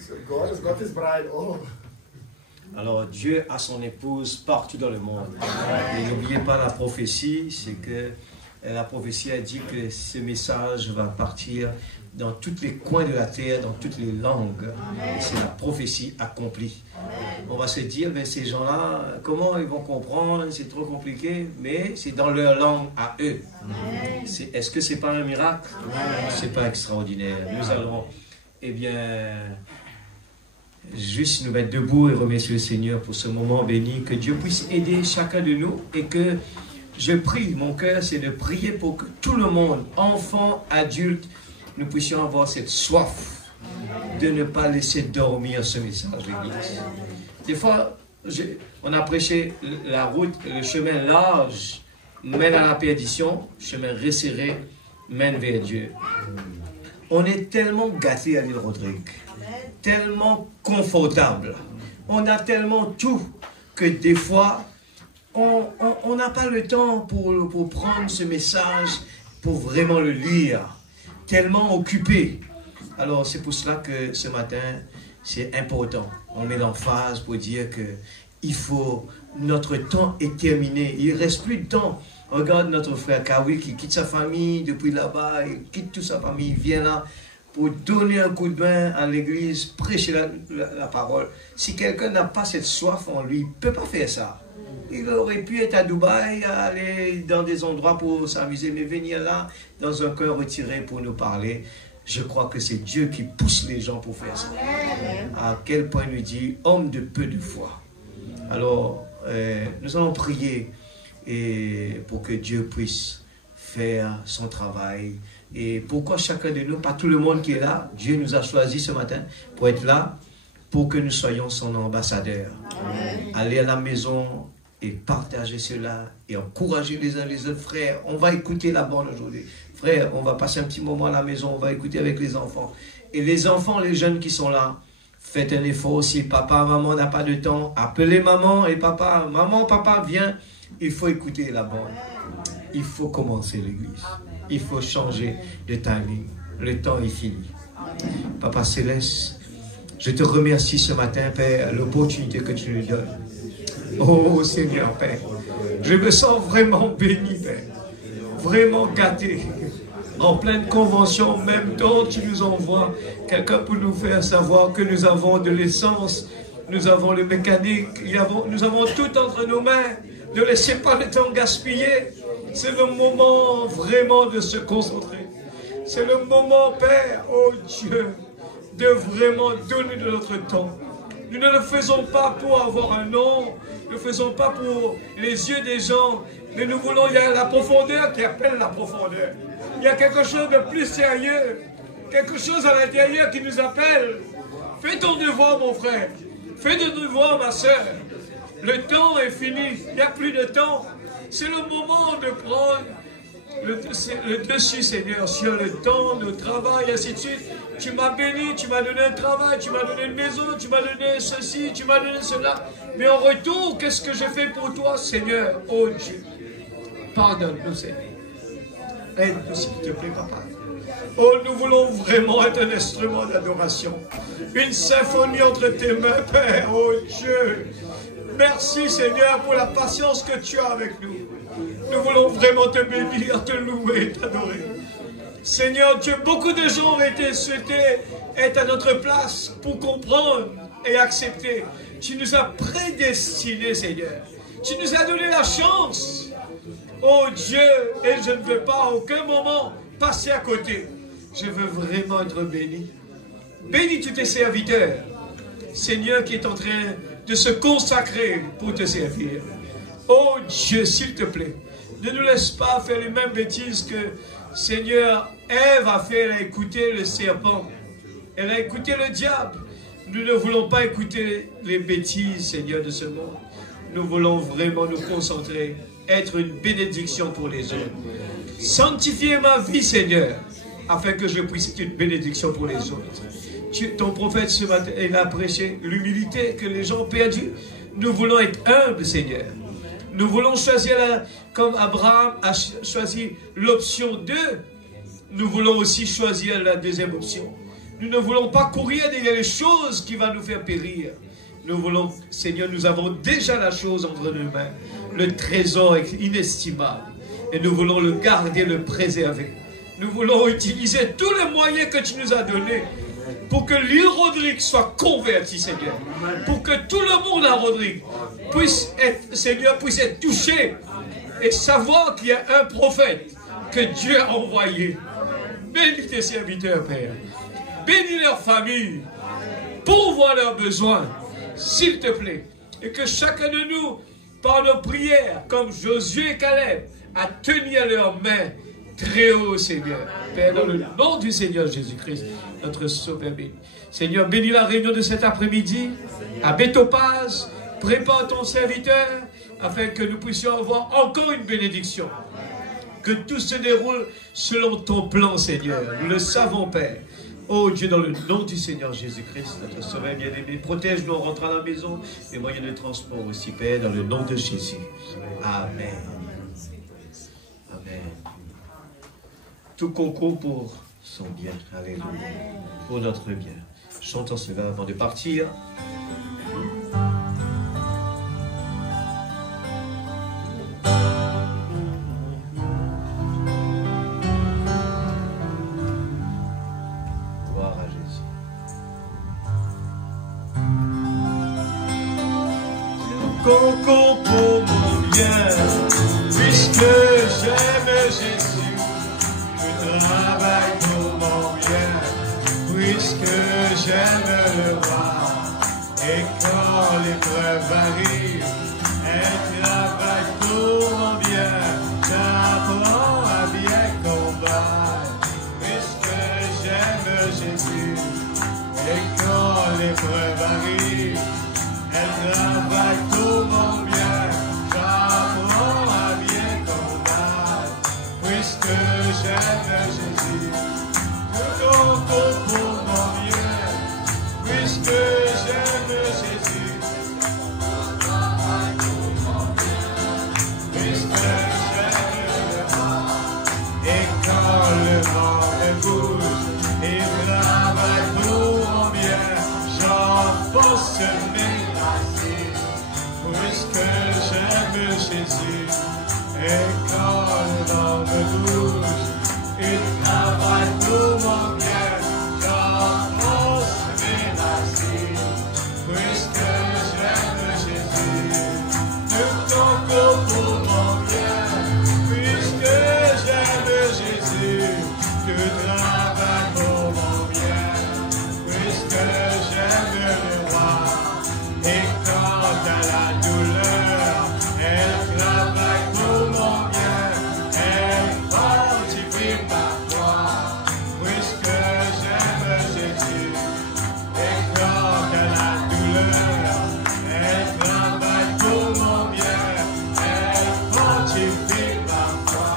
So God has got his bride. Oh. Alors Dieu a son épouse partout dans le monde. Et n'oubliez pas la prophétie, c'est que la prophétie a dit que ce message va partir dans tous les coins de la terre, dans toutes les langues. Et c'est la prophétie accomplie. On va se dire, mais ces gens-là, comment ils vont comprendre? C'est trop compliqué, mais c'est dans leur langue à eux. Est-ce que c'est pas un miracle? C'est pas extraordinaire. Nous allons, juste nous mettre debout et remercier le Seigneur pour ce moment béni, que Dieu puisse aider chacun de nous et que je prie, mon cœur c'est de prier pour que tout le monde, enfants, adultes, nous puissions avoir cette soif de ne pas laisser dormir ce message de l'Église. Des fois, on a prêché la route, le chemin large mène à la perdition, le chemin resserré mène vers Dieu. On est tellement gâtés à l'île Rodrigue, tellement confortable, on a tellement tout que des fois on n'a pas le temps pour prendre ce message, pour vraiment le lire, tellement occupé. Alors c'est pour cela que ce matin c'est important, on met l'emphase pour dire que notre temps est terminé, il ne reste plus de temps. Regarde notre frère Kawi qui quitte sa famille depuis là-bas, il quitte toute sa famille, il vient là pour donner un coup de main à l'église, prêcher la parole. Si quelqu'un n'a pas cette soif en lui, il ne peut pas faire ça. Il aurait pu être à Dubaï, aller dans des endroits pour s'amuser, mais venir là, dans un cœur retiré pour nous parler. Je crois que c'est Dieu qui pousse les gens pour faire ça. À quel point il nous dit, homme de peu de foi. Alors, nous allons prier pour que Dieu puisse faire son travail. Et pourquoi chacun de nous, pas tout le monde qui est là, Dieu nous a choisi ce matin pour être là, pour que nous soyons son ambassadeur. Aller à la maison et partager cela et encourager les uns les autres. Frères, on va écouter la bande aujourd'hui. Frères, on va passer un petit moment à la maison, on va écouter avec les enfants. Et les enfants, les jeunes qui sont là, faites un effort. Si papa, maman n'a pas de temps, appelez maman et papa. Maman, papa, viens. Il faut écouter la bande. Il faut commencer l'église. Il faut changer de timing. Le temps est fini. Papa Céleste, je te remercie ce matin, Père, l'opportunité que tu nous donnes. Oh Seigneur, Père, je me sens vraiment béni, Père. Vraiment gâté. En pleine convention, même dont tu nous envoies quelqu'un pour nous faire savoir que nous avons de l'essence, nous avons le mécanique, nous avons tout entre nos mains. Ne laissez pas le temps gaspiller. C'est le moment vraiment de se concentrer. C'est le moment, Père, oh Dieu, de vraiment donner de notre temps. Nous ne le faisons pas pour avoir un nom, ne le faisons pas pour les yeux des gens, mais nous voulons, il y a la profondeur qui appelle la profondeur. Il y a quelque chose de plus sérieux, quelque chose à l'intérieur qui nous appelle. Fais ton devoir, mon frère. Fais ton devoir, ma soeur. Le temps est fini, il n'y a plus de temps. C'est le moment de prendre le dessus, Seigneur, sur le temps, le travail, ainsi de suite. Tu m'as béni, tu m'as donné un travail, tu m'as donné une maison, tu m'as donné ceci, tu m'as donné cela. Mais en retour, qu'est-ce que j'ai fait pour toi, Seigneur? Oh Dieu, pardonne-nous, Seigneur. Aide-nous, s'il te plaît, papa. Oh, nous voulons vraiment être un instrument d'adoration. Une symphonie entre tes mains, Père. Oh Dieu. Merci, Seigneur, pour la patience que tu as avec nous. Nous voulons vraiment te bénir, te louer, t'adorer. Seigneur Dieu, beaucoup de gens ont été souhaités être à notre place pour comprendre et accepter. Tu nous as prédestinés, Seigneur. Tu nous as donné la chance. Oh Dieu, et je ne veux pas à aucun moment passer à côté. Je veux vraiment être béni. Bénis tous tes serviteurs, Seigneur, qui est en train de se consacrer pour te servir. Oh Dieu, s'il te plaît, ne nous laisse pas faire les mêmes bêtises que, Seigneur, Ève a fait. Elle a écouté le serpent. Elle a écouté le diable. Nous ne voulons pas écouter les bêtises, Seigneur, de ce monde. Nous voulons vraiment nous concentrer, être une bénédiction pour les autres. Sanctifier ma vie, Seigneur, afin que je puisse être une bénédiction pour les autres. Ton prophète ce matin, il a prêché l'humilité que les gens ont perdue. Nous voulons être humbles, Seigneur. Nous voulons choisir, comme Abraham a choisi l'option 2, nous voulons aussi choisir la deuxième option. Nous ne voulons pas courir derrière les choses qui vont nous faire périr. Nous voulons, Seigneur, nous avons déjà la chose entre nos mains. Le trésor est inestimable. Et nous voulons le garder, le préserver. Nous voulons utiliser tous les moyens que tu nous as donnés pour que l'île Rodrigue soit convertie, Seigneur. Pour que tout le monde à Rodrigue puisse être, Seigneur, puisse être touché et savoir qu'il y a un prophète que Dieu a envoyé. Bénis tes serviteurs, Père. Bénis leurs familles. Pourvois leurs besoins, s'il te plaît. Et que chacun de nous, par nos prières, comme Josué et Caleb, a tenu à leurs mains très haut, Seigneur. Père, dans le nom du Seigneur Jésus-Christ, notre Sauveur béni. Seigneur, bénis la réunion de cet après-midi à Bétopaz. Prépare ton serviteur afin que nous puissions avoir encore une bénédiction. Que tout se déroule selon ton plan, Seigneur. Nous le savons, Père. Oh Dieu, dans le nom du Seigneur Jésus-Christ, notre Sauveur bien-aimé, protège-nous en rentrant à la maison, les moyens de transport aussi, Père, dans le nom de Jésus. Amen. Amen. Tout concourt pour son bien. Alléluia. Pour notre bien. Chantons cela avant de partir. Concours pour mon bien, puisque j'aime Jésus, je travaille pour mon bien, puisque j'aime le roi. Et quand l'épreuve arrive, elle travaille pour mon bien, j'apprends à bien combattre, puisque j'aime Jésus. Et quand l'épreuve arrive, elle travaille pour mon bien, j'apprends à bien combattre, puisque j'aime Jésus. Je concours pour mon bien, puisque j'aime Jésus. Je travaille pour mon bien, puisque j'aime le roi. Et quand le vent me bouge, il travaille pour mon bien, j'enfonce mes puisque j'aime Jésus. Et quand le vent me bouge, il travaille pour mon bien, j'enfonce mes racines, puisque j'aime Jésus. Je concours pour mon bien, puisque j'aime Jésus. Je travaille pour mon bien, puisque j'aime le roi. Et quand à la douleur, elle travaille pour mon bien, elle fortifie ma foi, puisque j'aime Jésus. Et quand à la douleur, elle travaille pour mon bien, elle fortifie ma foi,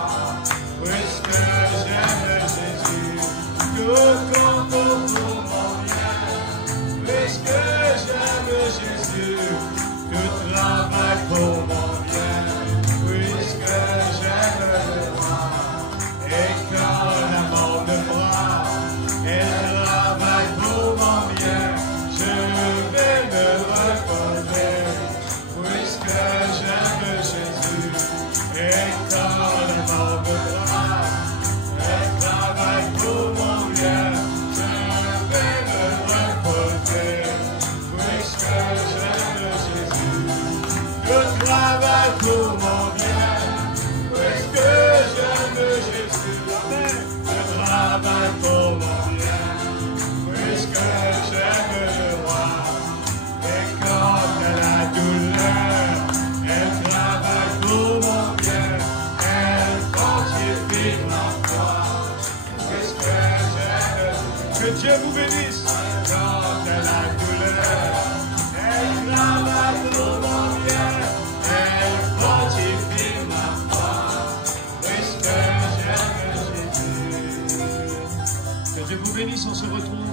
Je vous bénisse, on se retrouve.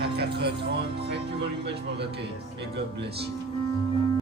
à 4h30. Thank you very much, Brother Kate. May God bless you.